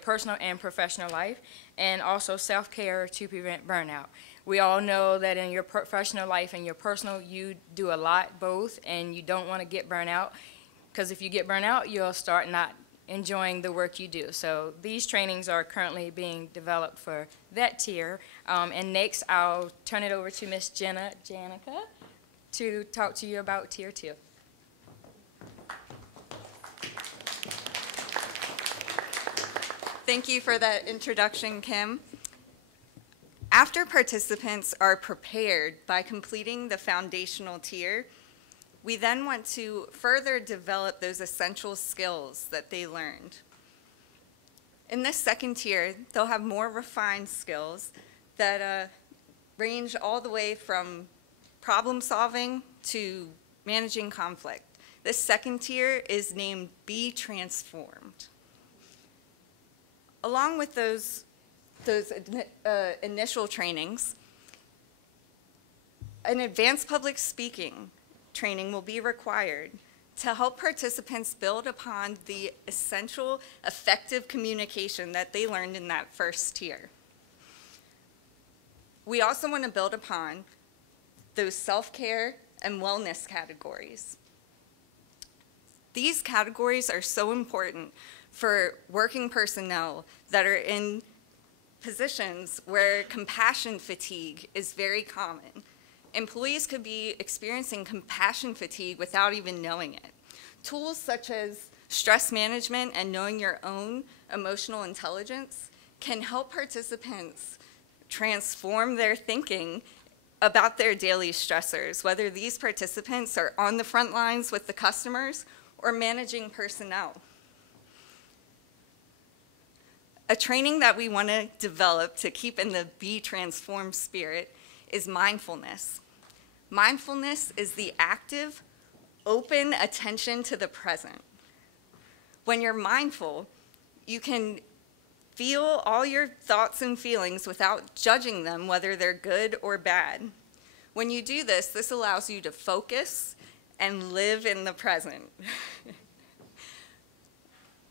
personal and professional life, and also self-care to prevent burnout. We all know that in your professional life and your personal, you do a lot both, and you don't want to get burnt out, because if you get burnt out, you'll start not enjoying the work you do. So these trainings are currently being developed for that tier. And next, I'll turn it over to Ms. Janica to talk to you about Tier 2. Thank you for that introduction, Kim. After participants are prepared by completing the foundational tier, we then want to further develop those essential skills that they learned. In this second tier, they'll have more refined skills that range all the way from problem solving to managing conflict. This second tier is named Be Transformed. Along with those initial trainings, an advanced public speaking training will be required to help participants build upon the essential effective communication that they learned in that first tier. We also want to build upon those self-care and wellness categories. These categories are so important for working personnel that are in positions where compassion fatigue is very common. Employees could be experiencing compassion fatigue without even knowing it. Tools such as stress management and knowing your own emotional intelligence can help participants transform their thinking about their daily stressors, whether these participants are on the front lines with the customers or managing personnel. A training that we want to develop to keep in the be transformed spirit is mindfulness. Mindfulness is the active, open attention to the present. When you're mindful, you can feel all your thoughts and feelings without judging them, whether they're good or bad. When you do this, this allows you to focus and live in the present.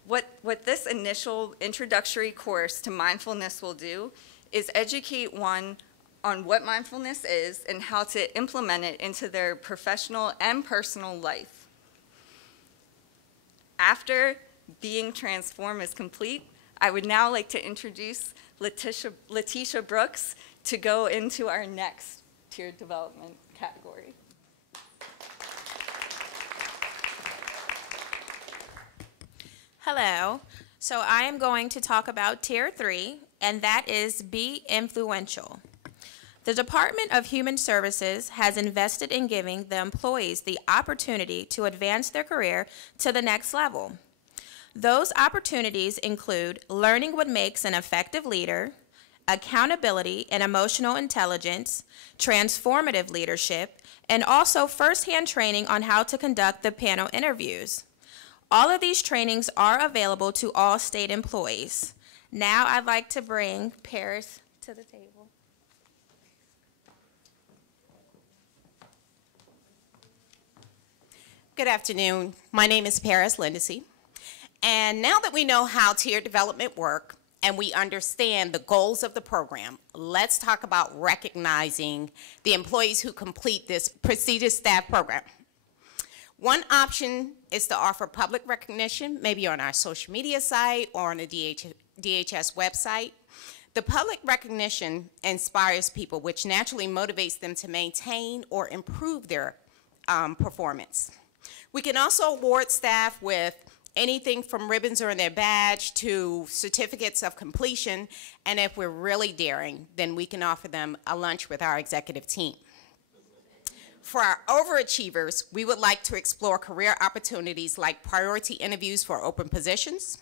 What this initial introductory course to mindfulness will do is educate one on what mindfulness is and how to implement it into their professional and personal life. After being transformed is complete, I would now like to introduce Letitia Brooks to go into our next tiered development category. Hello. So I am going to talk about Tier 3, and that is Be Influential. The Department of Human Services has invested in giving the employees the opportunity to advance their career to the next level. Those opportunities include learning what makes an effective leader, accountability and emotional intelligence, transformative leadership, and also firsthand training on how to conduct the panel interviews. All of these trainings are available to all state employees. Now I'd like to bring Paris to the table. Good afternoon. My name is Paris Lindesay. And now that we know how tiered development works and we understand the goals of the program, let's talk about recognizing the employees who complete this prestigious staff program. One option is to offer public recognition, maybe on our social media site or on the DHS website. The public recognition inspires people, which naturally motivates them to maintain or improve their performance. We can also award staff with anything from ribbons on their badge to certificates of completion, and if we're really daring, then we can offer them a lunch with our executive team. For our overachievers, we would like to explore career opportunities like priority interviews for open positions,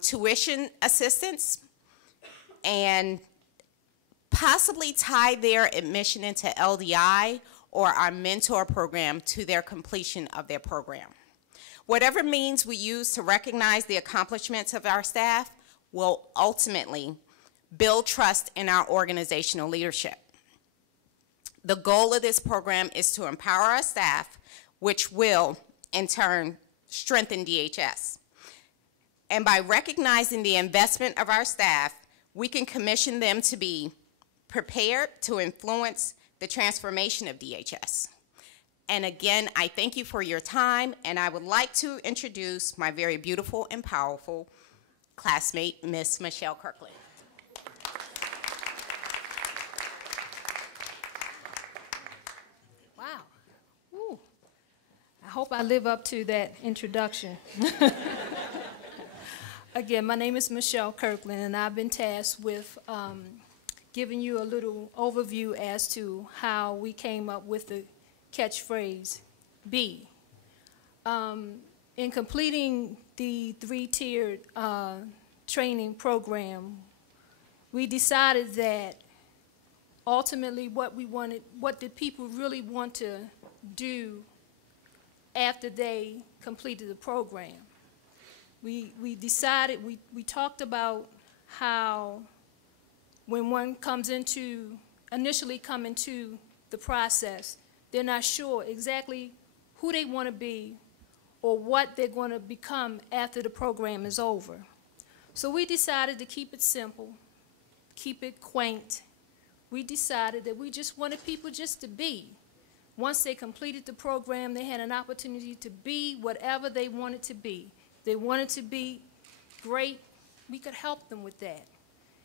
tuition assistance, and possibly tie their admission into LDI or our mentor program to their completion of their program. Whatever means we use to recognize the accomplishments of our staff will ultimately build trust in our organizational leadership. The goal of this program is to empower our staff, which will, in turn, strengthen DHS. And by recognizing the investment of our staff, we can commission them to be prepared to influence the transformation of DHS. And again, I thank you for your time, and I would like to introduce my very beautiful and powerful classmate, Miss Michelle Kirkland. I hope I live up to that introduction. Again, my name is Michelle Kirkland, and I've been tasked with giving you a little overview as to how we came up with the catchphrase, be. In completing the three-tiered training program, we decided that ultimately what did people really want to do after they completed the program. We decided, we talked about how when one initially come into the process, they're not sure exactly who they want to be or what they're going to become after the program is over. So we decided to keep it simple, keep it quaint. We decided that we just wanted people just to be. Once they completed the program, they had an opportunity to be whatever they wanted to be. They wanted to be great, we could help them with that.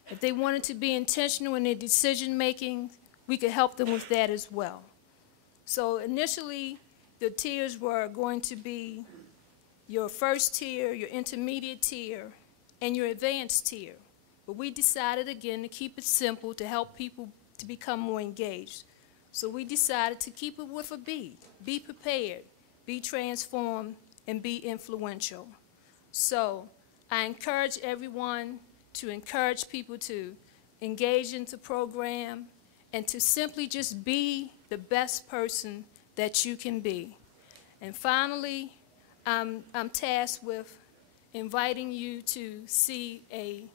If they wanted to be intentional in their decision making, we could help them with that as well. So initially, the tiers were going to be your first tier, your intermediate tier, and your advanced tier. But we decided again to keep it simple to help people to become more engaged. So we decided to keep it with a B. Be prepared, be transformed, and be influential. So I encourage everyone to encourage people to engage into the program and to simply just be the best person that you can be. And finally, I'm tasked with inviting you to see a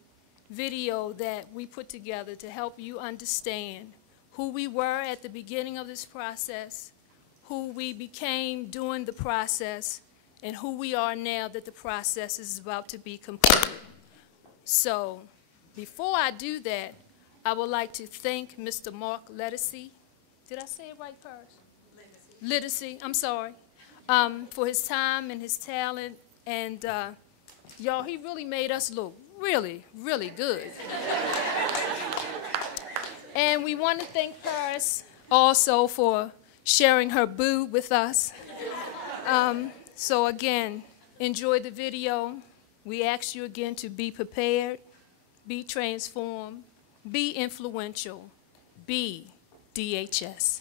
video that we put together to help you understand who we were at the beginning of this process, who we became during the process, and who we are now that the process is about to be completed. So before I do that, I would like to thank Mr. Mark Lindesay. Did I say it right first? Lindesay, I'm sorry, for his time and his talent. And y'all, he really made us look really, really good. And we want to thank Paris also for sharing her boo with us. So again, enjoy the video. We ask you again to be prepared, be transformed, be influential, be DHS.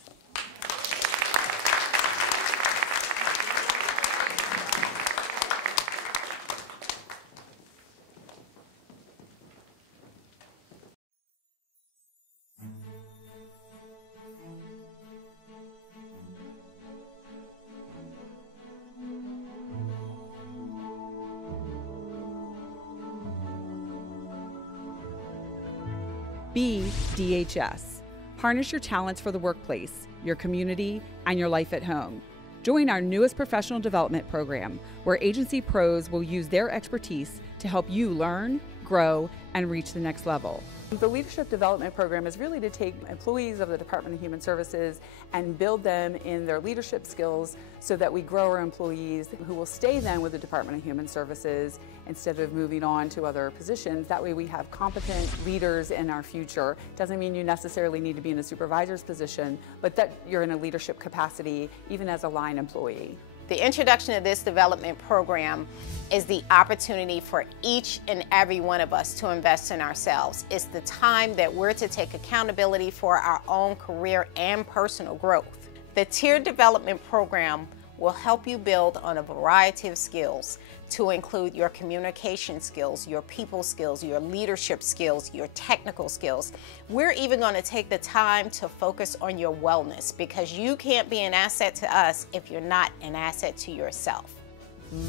Be DHS. Harness your talents for the workplace, your community, and your life at home. Join our newest professional development program, where agency pros will use their expertise to help you learn, grow, and reach the next level. The Leadership Development Program is really to take employees of the Department of Human Services and build them in their leadership skills so that we grow our employees who will stay then with the Department of Human Services instead of moving on to other positions. That way we have competent leaders in our future. Doesn't mean you necessarily need to be in a supervisor's position, but that you're in a leadership capacity even as a line employee. The introduction of this development program is the opportunity for each and every one of us to invest in ourselves. It's the time that we're to take accountability for our own career and personal growth. The tiered development program will help you build on a variety of skills to include your communication skills, your people skills, your leadership skills, your technical skills. We're even going to take the time to focus on your wellness, because you can't be an asset to us if you're not an asset to yourself.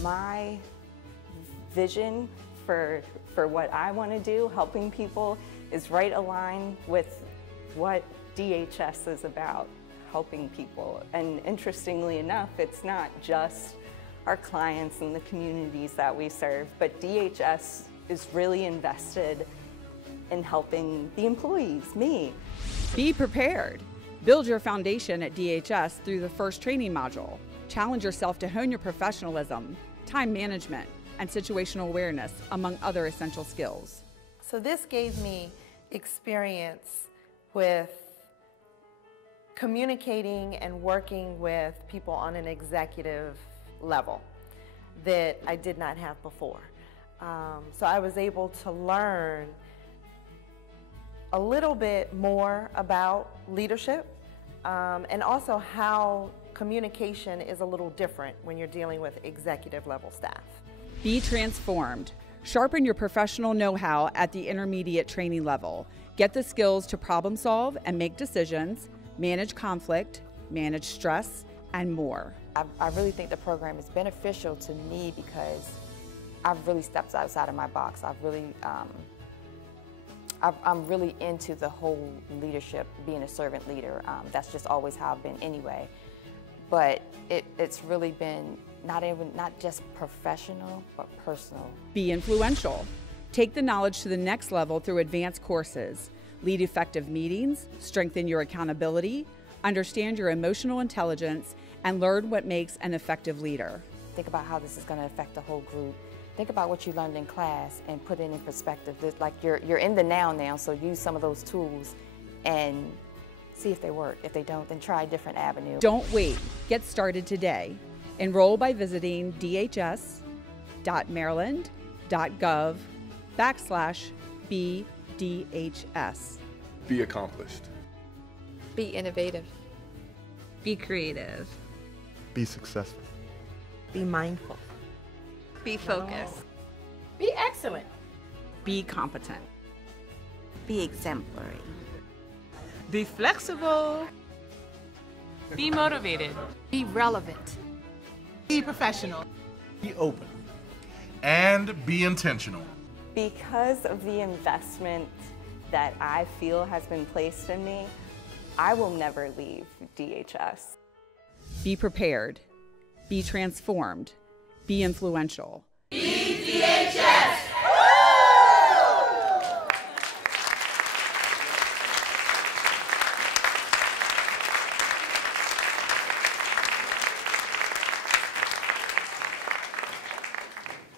My vision for what I want to do, helping people, is right aligned with what DHS is about, helping people. And interestingly enough, it's not just our clients and the communities that we serve, but DHS is really invested in helping the employees, me. Be prepared. Build your foundation at DHS through the first training module. Challenge yourself to hone your professionalism, time management, and situational awareness, among other essential skills. So this gave me experience with communicating and working with people on an executive level that I did not have before. So I was able to learn a little bit more about leadership and also how communication is a little different when you're dealing with executive level staff. Be transformed. Sharpen your professional know-how at the intermediate training level. Get the skills to problem solve and make decisions, manage conflict, manage stress, and more. I really think the program is beneficial to me because I've really stepped outside of my box. I'm really into the whole leadership, being a servant leader. That's just always how I've been anyway. But it's really been not just professional, but personal. Be influential. Take the knowledge to the next level through advanced courses. Lead effective meetings, strengthen your accountability, understand your emotional intelligence, and learn what makes an effective leader. Think about how this is going to affect the whole group think about what you learned in class and put it in perspective. It's like you're in the now, so use some of those tools and see if they work. If they don't, then try a different avenue. Don't wait. Get started today. Enroll by visiting dhs.maryland.gov/BDHS. Be accomplished. Be innovative. Be creative. Be successful. Be mindful. Be focused. Be excellent. Be competent. Be exemplary. Be flexible. Be motivated. Be relevant. Be professional. Be open. And be intentional. Because of the investment that I feel has been placed in me, I will never leave DHS. Be prepared. Be transformed. Be influential. DHS!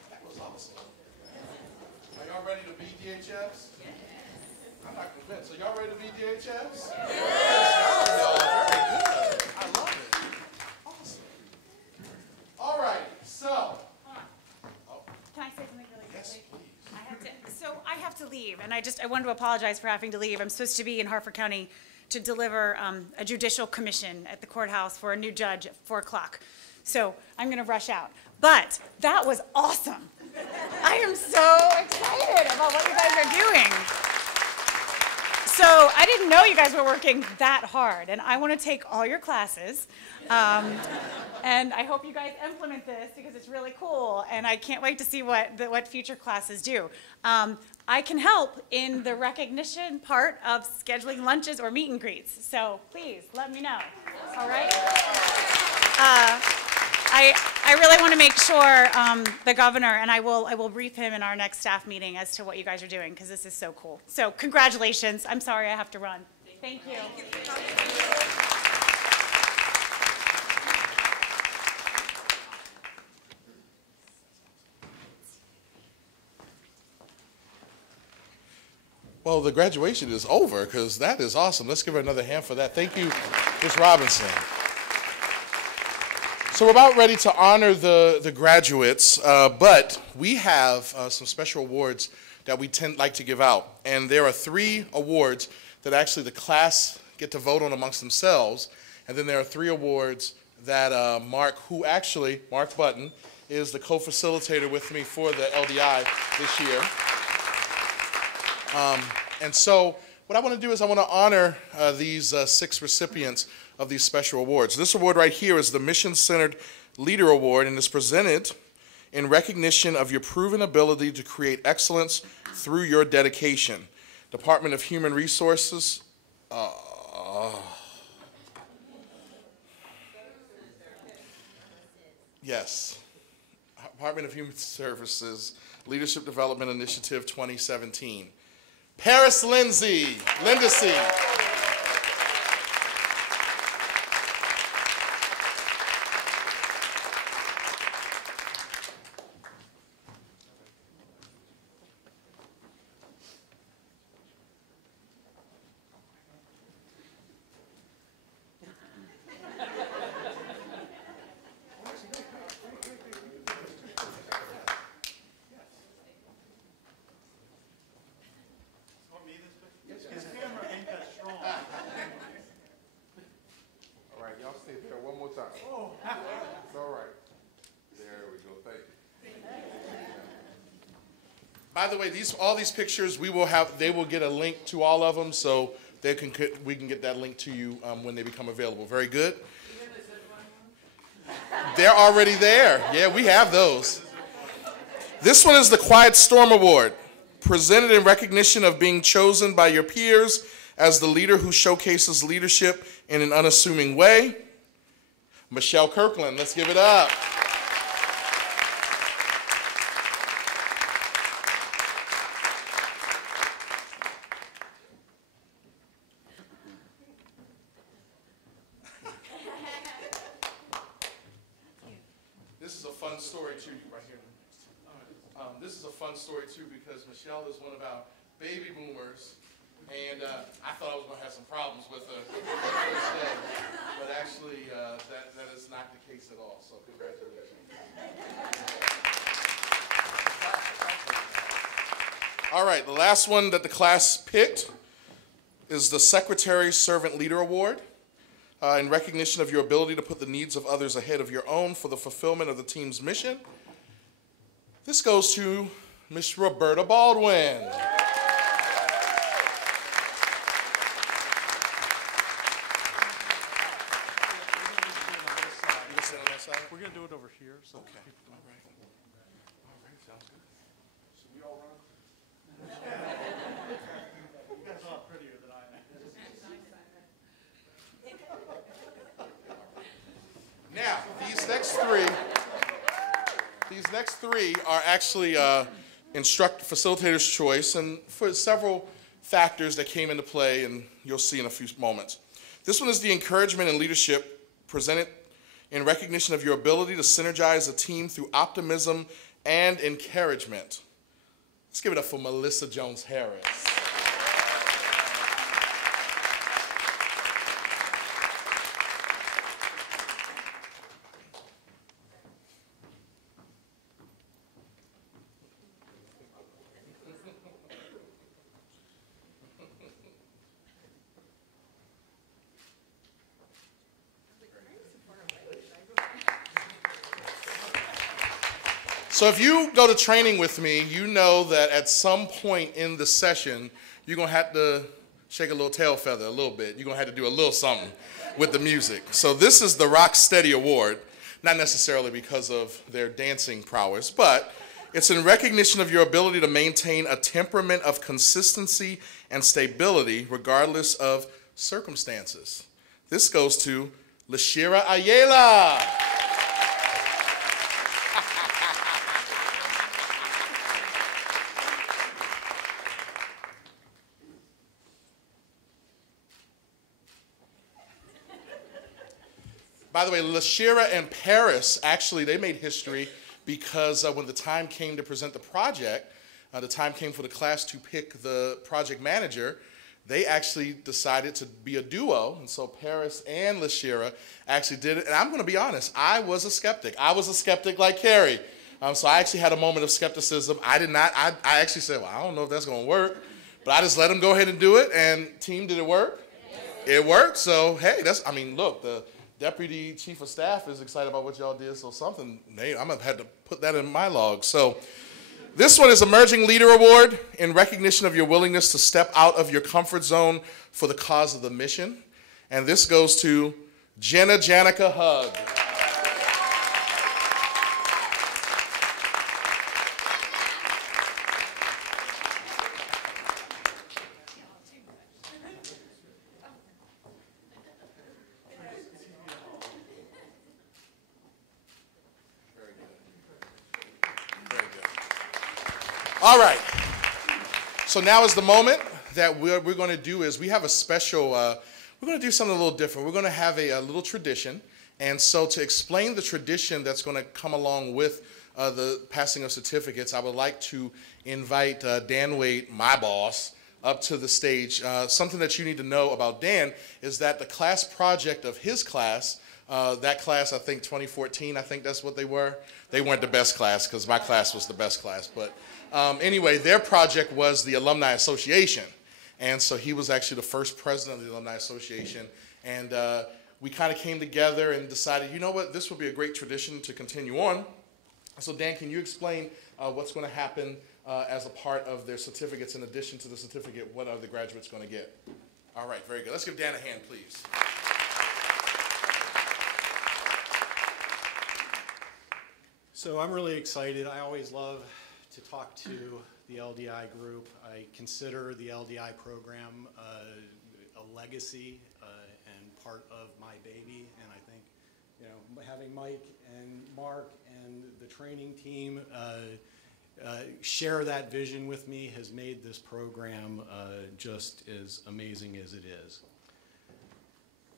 That was awesome. Are y'all ready to be DHS? Yes. I'm not convinced. Are y'all ready to be DHS? Yes. Y'all, very good. I love it. Awesome. All right, so. Can I say something really quickly? Yes, please. I have to leave, and I wanted to apologize for having to leave. I'm supposed to be in Harford County to deliver a judicial commission at the courthouse for a new judge at 4 o'clock. So I'm going to rush out. But that was awesome. I am so excited about what you guys are doing. So I didn't know you guys were working that hard, and I want to take all your classes. And I hope you guys implement this because it's really cool, and I can't wait to see what future classes do. I can help in the recognition part of scheduling lunches or meet and greets, so please let me know. All right? I really want to make sure the governor, and I will brief him in our next staff meeting as to what you guys are doing because this is so cool. So congratulations. I'm sorry I have to run. Thank you. Well, the graduation is over because that is awesome. Let's give her another hand for that. Thank you, Ms. Robinson. So we're about ready to honor the graduates, but we have some special awards that we like to give out. And there are 3 awards that actually the class get to vote on amongst themselves. And then there are 3 awards that Mark Button, is the co-facilitator with me for the LDI this year. And so what I want to do is I want to honor these 6 recipients of these special awards. This award right here is the Mission-Centered Leader Award, and is presented in recognition of your proven ability to create excellence through your dedication. Department of Human Resources. Yes. Department of Human Services Leadership Development Initiative 2017. Paris Lindesay. By the way, all these pictures they will get a link to all of them, so we can get that link to you when they become available. Very good. They're already there. Yeah, we have those. This one is the Quiet Storm Award, presented in recognition of being chosen by your peers as the leader who showcases leadership in an unassuming way. Michelle Kirkland, let's give it up. This is a fun story too, right here. This is a fun story too because Michelle is one of our baby boomers, and I thought I was going to have some problems with her the first day, but actually that is not the case at all, so congratulations. All right, the last one that the class picked is the Secretary Servant Leader Award. In recognition of your ability to put the needs of others ahead of your own for the fulfillment of the team's mission. This goes to Ms. Roberta Baldwin. We're going to do it over here. So okay. All right. All right, sounds good. Should we all run? You guys are a lot prettier than I am. Now, these next three are actually facilitator's choice, and for several factors that came into play, and you'll see in a few moments. This one is the encouragement and leadership presented in recognition of your ability to synergize a team through optimism and encouragement. Let's give it up for Melissa Jones-Harris. So if you go to training with me, you know that at some point in the session, you're going to have to shake a little tail feather a little bit. You're going to have to do a little something with the music. So this is the Rock Steady Award, not necessarily because of their dancing prowess, but it's in recognition of your ability to maintain a temperament of consistency and stability regardless of circumstances. This goes to Lashira Ayala. By the way, Lashira and Paris, actually, they made history because when the time came to present the project, the time came for the class to pick the project manager, they actually decided to be a duo. And so Paris and Lashira actually did it. And I'm going to be honest, I was a skeptic. I was a skeptic like Carrie. So I actually had a moment of skepticism. I actually said, well, I don't know if that's going to work. But I just let them go ahead and do it. And team, did it work? It worked. So, hey, look, the Deputy Chief of Staff is excited about what y'all did, so I'm going to have to put that in my log. So this one is Emerging Leader Award in recognition of your willingness to step out of your comfort zone for the cause of the mission. And this goes to Jenna Janica Hug. All right, so now is the moment that we're going to do is we have a special, we're going to do something a little different. We're going to have a little tradition, and so to explain the tradition that's going to come along with the passing of certificates, I would like to invite Dan Wade, my boss, up to the stage. Something that you need to know about Dan is that the class project of his class, that class, I think 2014, I think that's what they were. They weren't the best class because my class was the best class, but anyway, their project was the Alumni Association. And so he was actually the first president of the Alumni Association. And we kind of came together and decided, you know what, this would be a great tradition to continue on. So Dan, can you explain what's going to happen as a part of their certificates? In addition to the certificate, what are the graduates going to get? All right, very good. Let's give Dan a hand, please. So I'm really excited. I always love to talk to the LDI group. I consider the LDI program a legacy and part of my baby. And I think, you know, having Mike and Mark and the training team share that vision with me has made this program just as amazing as it is.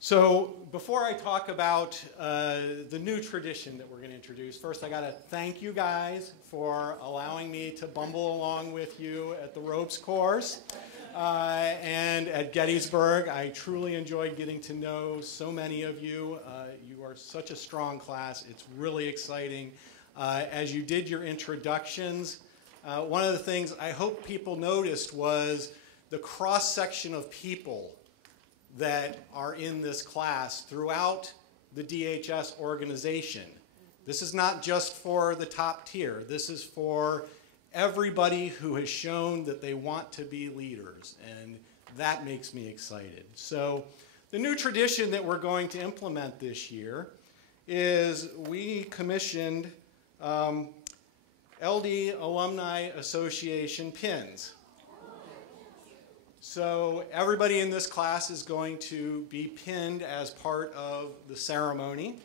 So before I talk about the new tradition that we're going to introduce, first I got to thank you guys for allowing me to bumble along with you at the ropes course and at Gettysburg. I truly enjoyed getting to know so many of you. You are such a strong class. It's really exciting. As you did your introductions, one of the things I hope people noticed was the cross-section of people that are in this class throughout the DHS organization. This is not just for the top tier. This is for everybody who has shown that they want to be leaders, and that makes me excited. So the new tradition that we're going to implement this year is we commissioned LD Alumni Association pins. So everybody in this class is going to be pinned as part of the ceremony.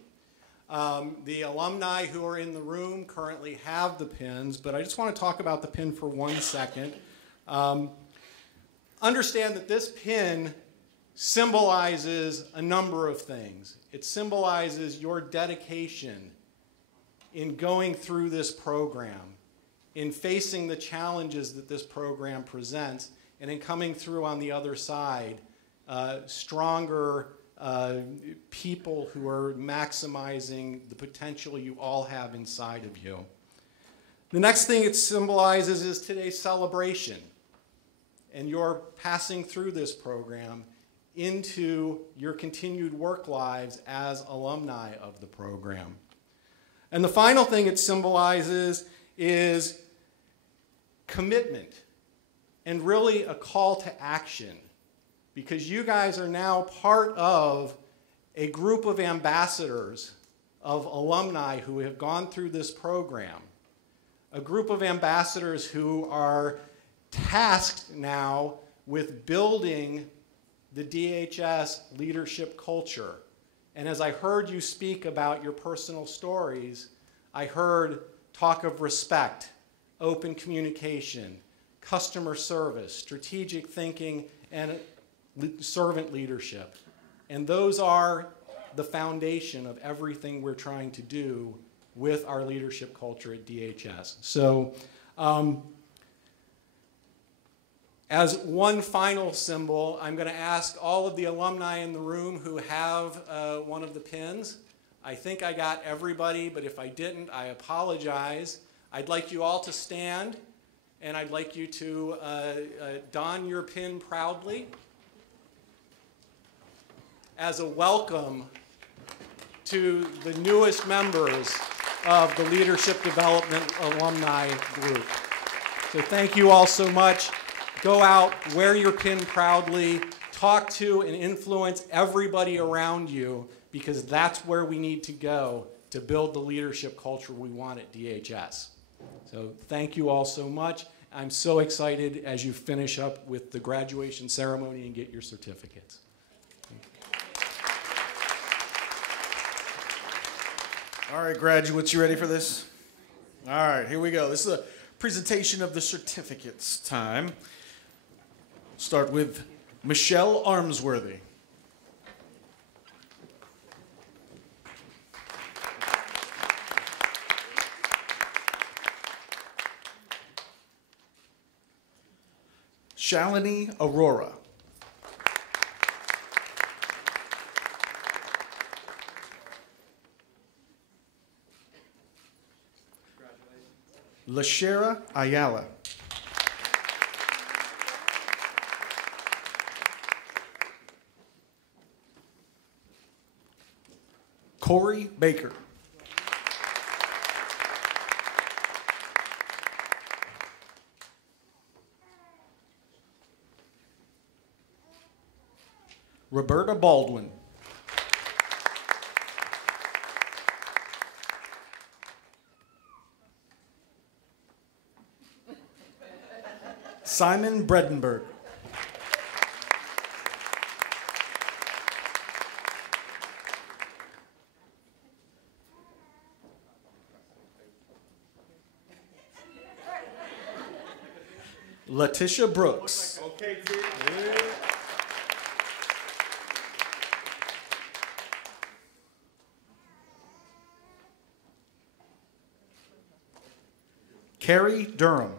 The alumni who are in the room currently have the pins, but I just want to talk about the pin for 1 second. Understand that this pin symbolizes a number of things. It symbolizes your dedication in going through this program, in facing the challenges that this program presents, and in coming through on the other side, stronger people who are maximizing the potential you all have inside of you. The next thing it symbolizes is today's celebration, and your passing through this program into your continued work lives as alumni of the program. And the final thing it symbolizes is commitment, and really a call to action, because you guys are now part of a group of ambassadors of alumni who have gone through this program, a group of ambassadors who are tasked now with building the DHS leadership culture. And as I heard you speak about your personal stories, I heard talk of respect, open communication, customer service, strategic thinking, and servant leadership. And those are the foundation of everything we're trying to do with our leadership culture at DHS. So as one final symbol, I'm going to ask all of the alumni in the room who have one of the pins. I think I got everybody, but if I didn't, I apologize. I'd like you all to stand, and I'd like you to don your pin proudly as a welcome to the newest members of the Leadership Development Alumni Group. So thank you all so much. Go out, wear your pin proudly, talk to and influence everybody around you, because that's where we need to go to build the leadership culture we want at DHS. So thank you all so much. I'm so excited as you finish up with the graduation ceremony and get your certificates. All right, graduates, you ready for this? All right, here we go. This is a presentation of the certificates time. Start with Michelle Armsworthy. Shalini Aurora. Lashera Ayala. Corey Baker. Roberta Baldwin. Simon Bredenberg. Letitia Brooks. Okay, Carrie Durham.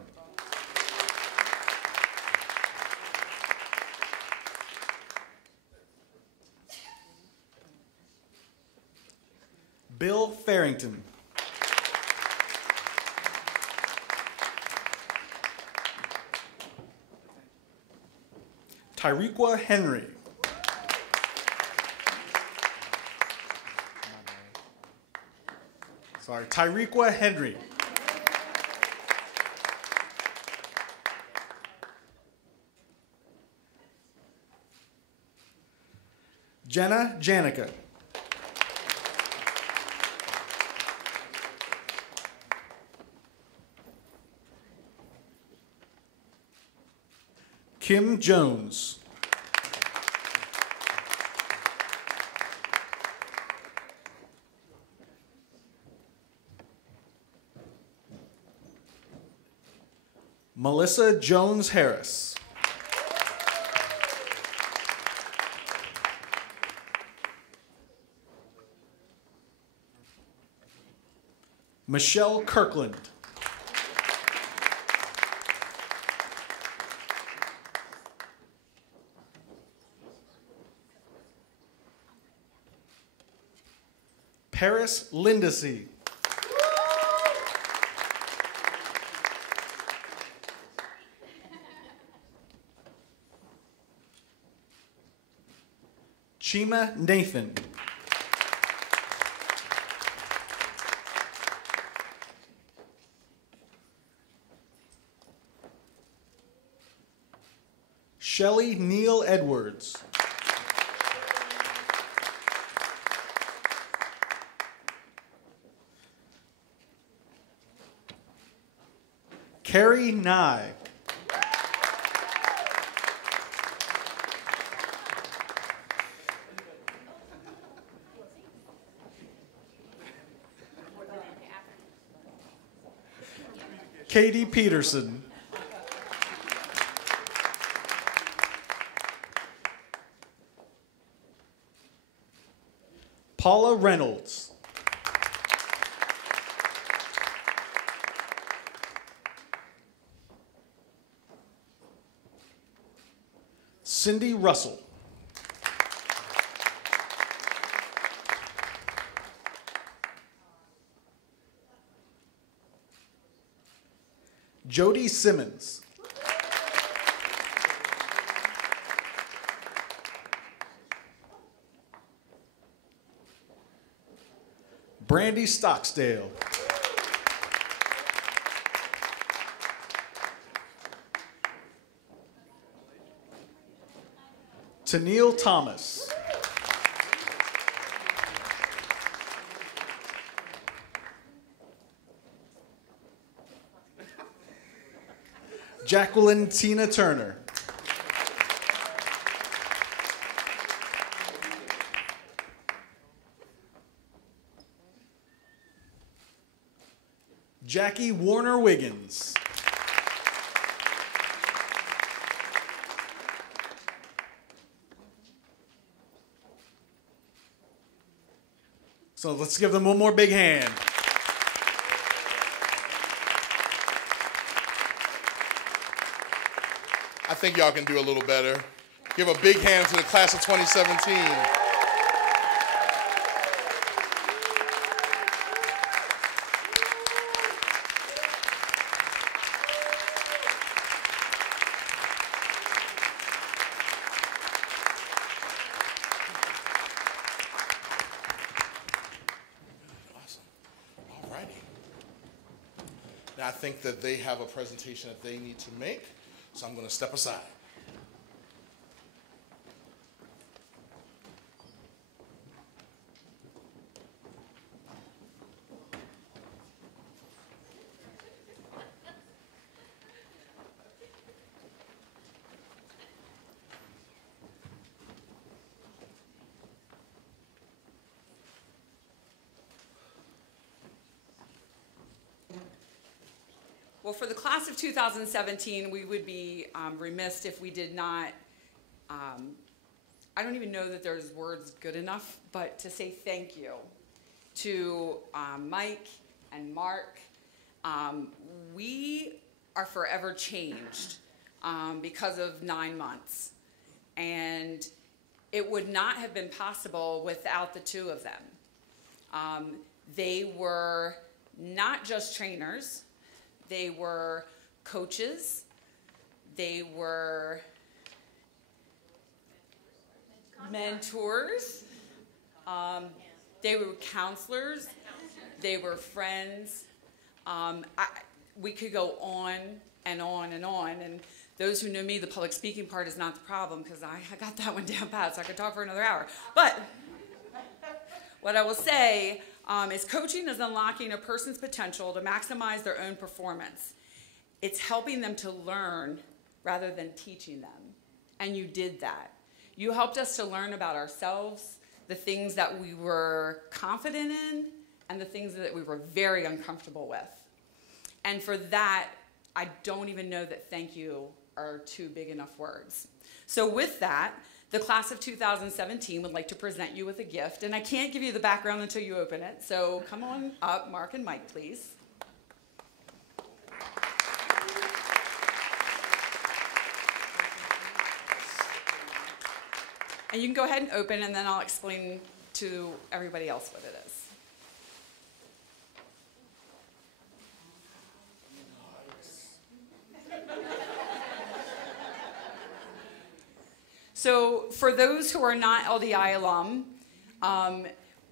Bill Farrington. Tyrequa Henry. Sorry, Tyrequa Henry. Jenna Janica. Kim Jones. Melissa Jones Harris. Michelle Kirkland. Paris Lindesay. Chima Nathan. Shelley Neal Edwards. Carrie Nye. Katie Peterson. Paula Reynolds. Cindy Russell. Jody Simmons. Brandy Stocksdale. Tennille Thomas. Jacqueline Tina Turner. Jackie Warner Wiggins. So let's give them one more big hand. I think y'all can do a little better. Give a big hand to the class of 2017. Now I think that they have a presentation that they need to make, so I'm going to step aside. Well, for the class of 2017, we would be remiss if we did not, I don't even know that there's words good enough, but to say thank you to Mike and Mark We are forever changed because of 9 months. And it would not have been possible without the two of them. They were not just trainers, they were coaches, they were mentors, they were counselors, they were friends. We could go on and on and on. And those who know me, the public speaking part is not the problem because I got that one down pat, so I could talk for another hour. But what I will say is coaching is unlocking a person's potential to maximize their own performance. It's helping them to learn rather than teaching them. And you did that. You helped us to learn about ourselves, the things that we were confident in, and the things that we were very uncomfortable with. And for that, I don't even know that thank you are two big enough words. So with that, the class of 2017 would like to present you with a gift, and I can't give you the background until you open it, so come on up, Mark and Mike, please. And you can go ahead and open, and then I'll explain to everybody else what it is. So for those who are not LDI alum,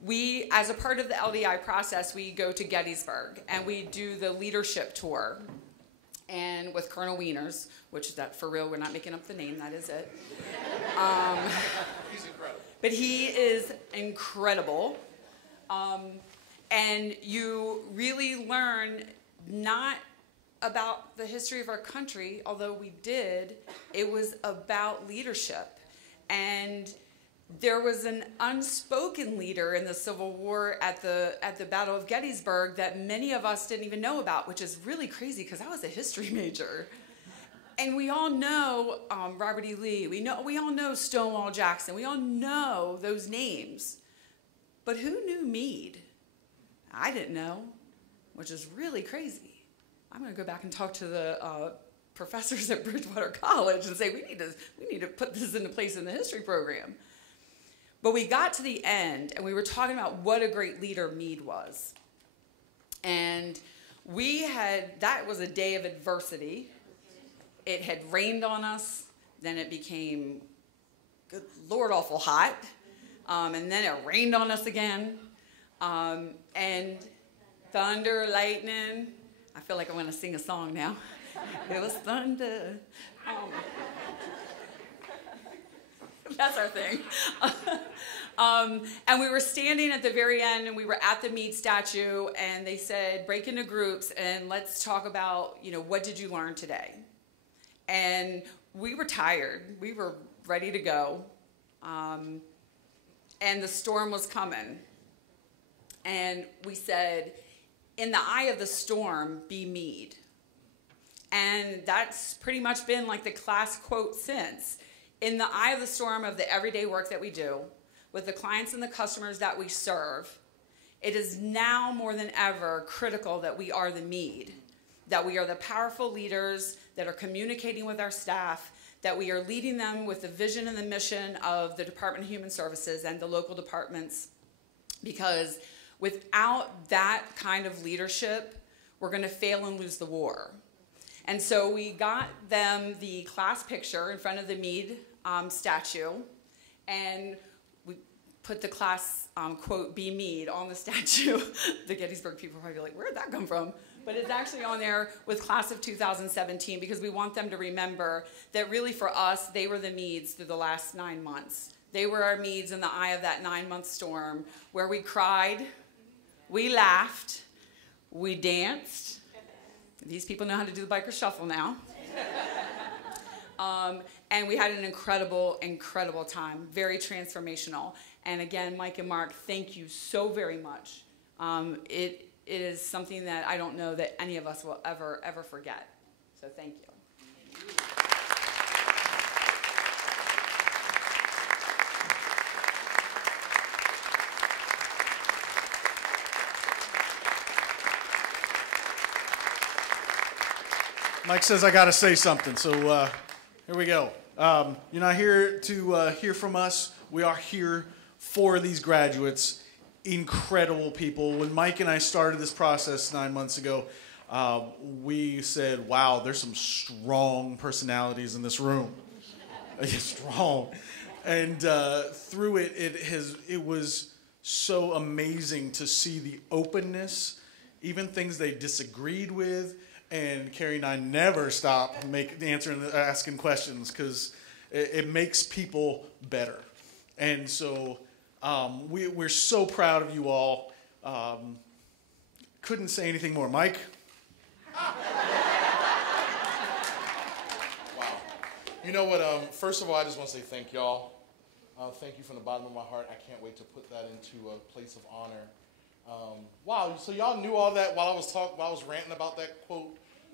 we, as a part of the LDI process, we go to Gettysburg and we do the leadership tour. And with Colonel Wieners, which that for real, we're not making up the name, that is it. He's incredible. But he is incredible. And you really learn not about the history of our country, although we did. It was about leadership. And there was an unspoken leader in the Civil War at the Battle of Gettysburg that many of us didn't even know about, which is really crazy because I was a history major. And we all know Robert E. Lee. We all know Stonewall Jackson. We all know those names. But who knew Meade? I didn't know, which is really crazy. I'm going to go back and talk to the professors at Bridgewater College and say, we need to put this into place in the history program. But we got to the end, and we were talking about what a great leader Meade was. And that was a day of adversity. It had rained on us, then it became, good Lord, awful hot. And then it rained on us again. And thunder, lightning. I feel like I'm going to sing a song now. It was thunder. That's our thing. And we were standing at the very end, and we were at the Meade statue, and they said, break into groups, and let's talk about, what did you learn today? And we were tired. We were ready to go. And the storm was coming. And we said, in the eye of the storm, be Meade. And that's pretty much been like the class quote since. In the eye of the storm of the everyday work that we do, with the clients and the customers that we serve, it is now more than ever critical that we are the Meade, that we are the powerful leaders that are communicating with our staff, that we are leading them with the vision and the mission of the Department of Human Services and the local departments, because without that kind of leadership, we're going to fail and lose the war. And so we got them the class picture in front of the Meade statue, and we put the class quote, be Meade, on the statue. The Gettysburg people are probably like, where did that come from? But it's actually on there with class of 2017 because we want them to remember that really for us, they were the Meades through the last 9 months. They were our Meades in the eye of that 9-month storm where we cried, we laughed, we danced. These people know how to do the biker shuffle now. And we had an incredible, incredible time, very transformational. And again, Mike and Mark, thank you so very much. It is something that I don't know that any of us will ever, ever forget. So thank you. Mike says I got to say something, so here we go. You're not here to hear from us. We are here for these graduates, incredible people. When Mike and I started this process 9 months ago, we said, wow, there's some strong personalities in this room. Strong. And through it, it was so amazing to see the openness, even things they disagreed with. And Carrie and I never stop asking questions because it makes people better. And so we're so proud of you all. Couldn't say anything more. Mike? Wow. You know what? First of all, I just want to say thank y'all. Thank you from the bottom of my heart. I can't wait to put that into a place of honor. Wow, so y'all knew all that while I was ranting about that quote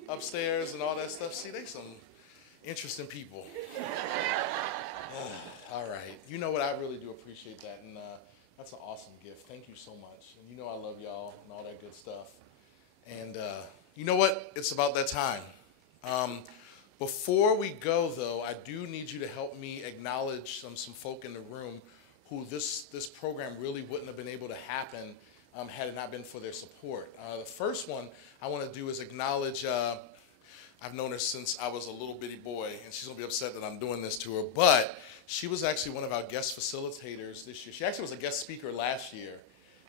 upstairs and all that stuff. See, they some interesting people. All right. You know what? I really do appreciate that, and that's an awesome gift. Thank you so much. And you know I love y'all and all that good stuff. And you know what? It's about that time. Before we go, though, I do need you to help me acknowledge some folk in the room who this program really wouldn't have been able to happen had it not been for their support. The first one I want to do is acknowledge, I've known her since I was a little bitty boy, and she's going to be upset that I'm doing this to her, but she was actually one of our guest facilitators this year. She actually was a guest speaker last year.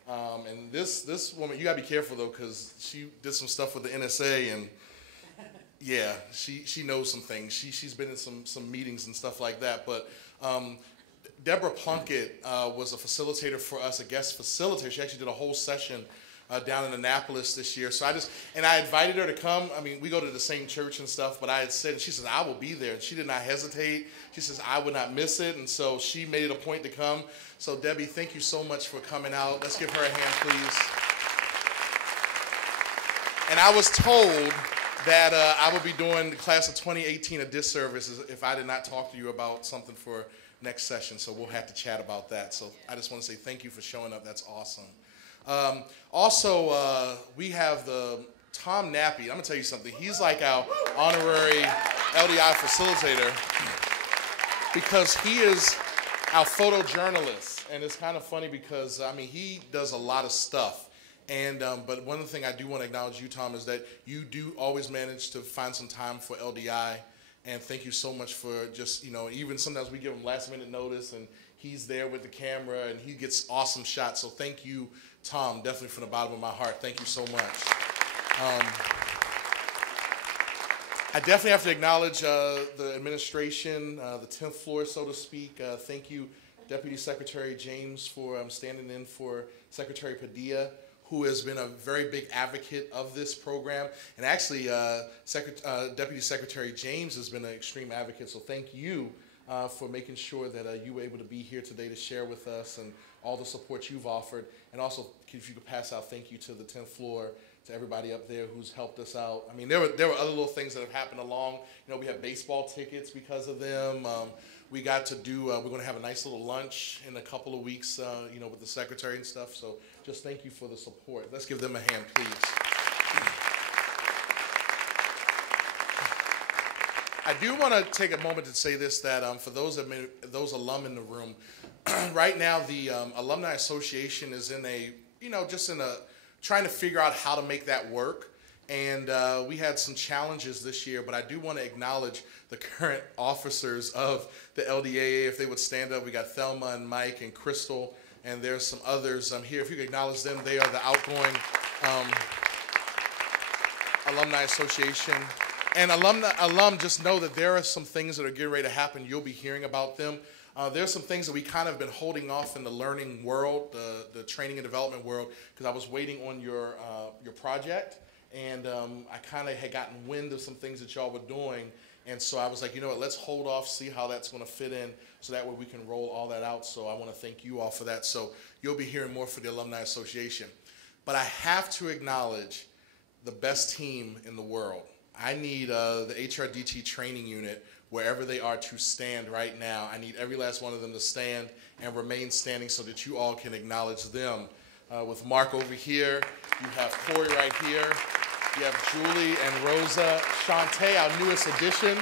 And this woman, you got to be careful, though, because she did some stuff with the NSA, and yeah, she knows some things. She's been in some meetings and stuff like that, but Deborah Plunkett was a facilitator for us, a guest facilitator. She actually did a whole session down in Annapolis this year. So I invited her to come. I mean, we go to the same church and stuff, but I had said, and she said, I will be there. And she did not hesitate. She says, I would not miss it. And so she made it a point to come. So Debbie, thank you so much for coming out. Let's give her a hand, please. And I was told that I would be doing the class of 2018 a disservice if I did not talk to you about something for next session, so we'll have to chat about that. So I just want to say thank you for showing up. That's awesome. Also, we have the Tom Nappy. I'm going to tell you something. He's like our honorary LDI facilitator because he is our photojournalist. And it's kind of funny because, I mean, he does a lot of stuff. And but one of the things I do want to acknowledge you, Tom, is that you do always manage to find some time for LDI. And thank you so much for just, even sometimes we give him last minute notice and he's there with the camera and he gets awesome shots. So thank you, Tom, definitely from the bottom of my heart. Thank you so much. I definitely have to acknowledge the administration, the 10th floor, so to speak. Thank you, Deputy Secretary James, for standing in for Secretary Padilla, who has been a very big advocate of this program. And actually, Deputy Secretary James has been an extreme advocate, so thank you for making sure that you were able to be here today to share with us and all the support you've offered. And also, if you could pass out thank you to the 10th floor, to everybody up there who's helped us out. I mean, there were other little things that have happened along. We have baseball tickets because of them. We got to do, we're going to have a nice little lunch in a couple of weeks, with the secretary and stuff. So just thank you for the support. Let's give them a hand, please. I do want to take a moment to say this, that for those alum in the room, right now the Alumni Association is in a, trying to figure out how to make that work. And we had some challenges this year, but I do want to acknowledge the current officers of the LDAA. If they would stand up, we got Thelma and Mike and Crystal, and there's some others here. If you could acknowledge them, they are the outgoing Alumni Association. And alum, just know that there are some things that are getting ready to happen. You'll be hearing about them. There's some things that we kind of been holding off in the learning world, the training and development world, because I was waiting on your project. And I kind of had gotten wind of some things that y'all were doing. And so I was like, you know what, let's hold off, see how that's going to fit in, so that way we can roll all that out. So I want to thank you all for that. So you'll be hearing more for the Alumni Association. But I have to acknowledge the best team in the world. I need the HRDT training unit, wherever they are, to stand right now. I need every last one of them to stand and remain standing so that you all can acknowledge them. With Mark over here, you have Corey right here. You have Julie and Rosa. Shantae, our newest addition.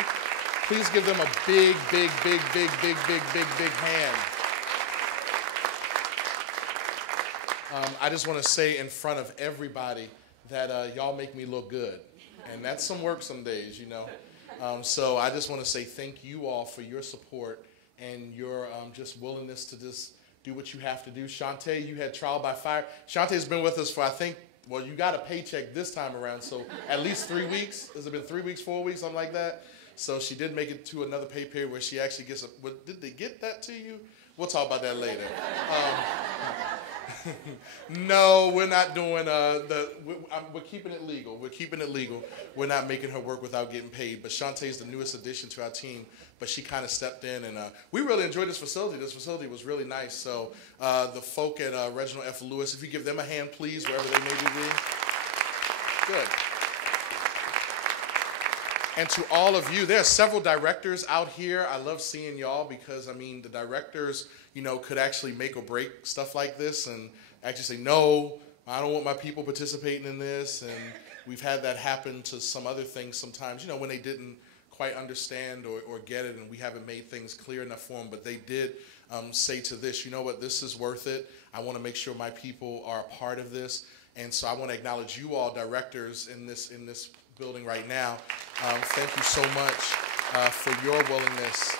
Please give them a big, big, big, big, big, big, big, big hand. I just want to say in front of everybody that y'all make me look good. And that's some work some days, you know. So I just want to say thank you all for your support and your just willingness to just do what you have to do. Shantae, you had trial by fire. Shantae's been with us for, I think, well, you got a paycheck this time around, so at least 3 weeks. Has it been 3 weeks, 4 weeks, something like that? So she did make it to another pay period where she actually gets a, did they get that to you? We'll talk about that later. No, we're not doing we're keeping it legal. We're keeping it legal. We're not making her work without getting paid. But Shantae's the newest addition to our team, but she kind of stepped in, and we really enjoyed this facility. This facility was really nice. So the folk at Reginald F. Lewis, if you give them a hand, please, wherever they may be. Good. And to all of you, there are several directors out here. I love seeing y'all because, I mean, the directors, you know, could actually make or break stuff like this and actually say, no, I don't want my people participating in this. And we've had that happen to some other things sometimes, you know, when they didn't quite understand or get it, and we haven't made things clear enough for them. But they did say to this, you know what, this is worth it. I want to make sure my people are a part of this. And so I want to acknowledge you all directors in this building right now. Thank you so much for your willingness.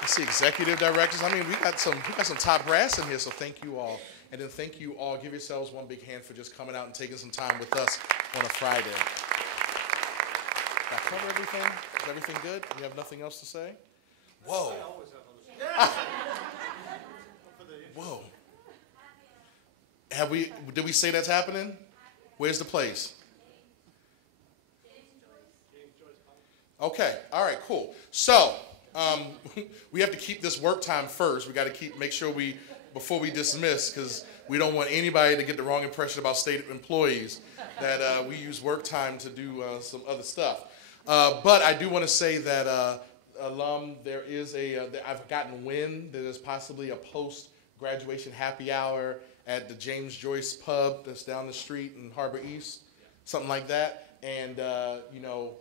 I see executive directors. I mean, we got some top brass in here, so thank you all. And then thank you all. Give yourselves one big hand for just coming out and taking some time with us on a Friday. Did I cover everything? Is everything good? You have nothing else to say? Whoa. Whoa. Did we say that's happening? Where's the place? Okay, all right, cool. So we have to keep this work time first. We got to make sure before we dismiss, because we don't want anybody to get the wrong impression about state employees that we use work time to do some other stuff. But I do want to say that there is I've gotten wind that there's possibly a post-graduation happy hour at the James Joyce Pub that's down the street in Harbor East, something like that. And you know,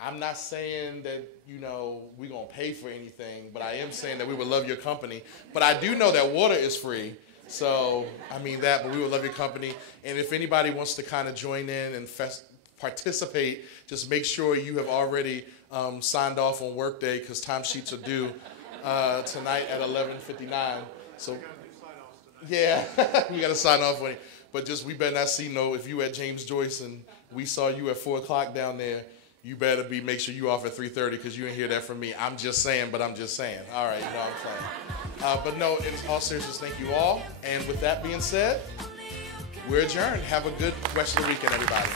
I'm not saying that, you know, we're going to pay for anything, but I am saying that we would love your company. But I do know that water is free. So, I mean that, but we would love your company. And if anybody wants to kind of join in and participate, just make sure you have already signed off on Workday, because timesheets are due tonight at 11:59. So, yeah, we got to sign off on it. But just, we better not see if you at James Joyce and we saw you at 4 o'clock down there, you better make sure you off at 3:30, because you didn't hear that from me. I'm just saying, but I'm just saying. All right, you know what I'm saying. But no, in all seriousness, thank you all. And with that being said, we're adjourned. Have a good rest of the weekend, everybody.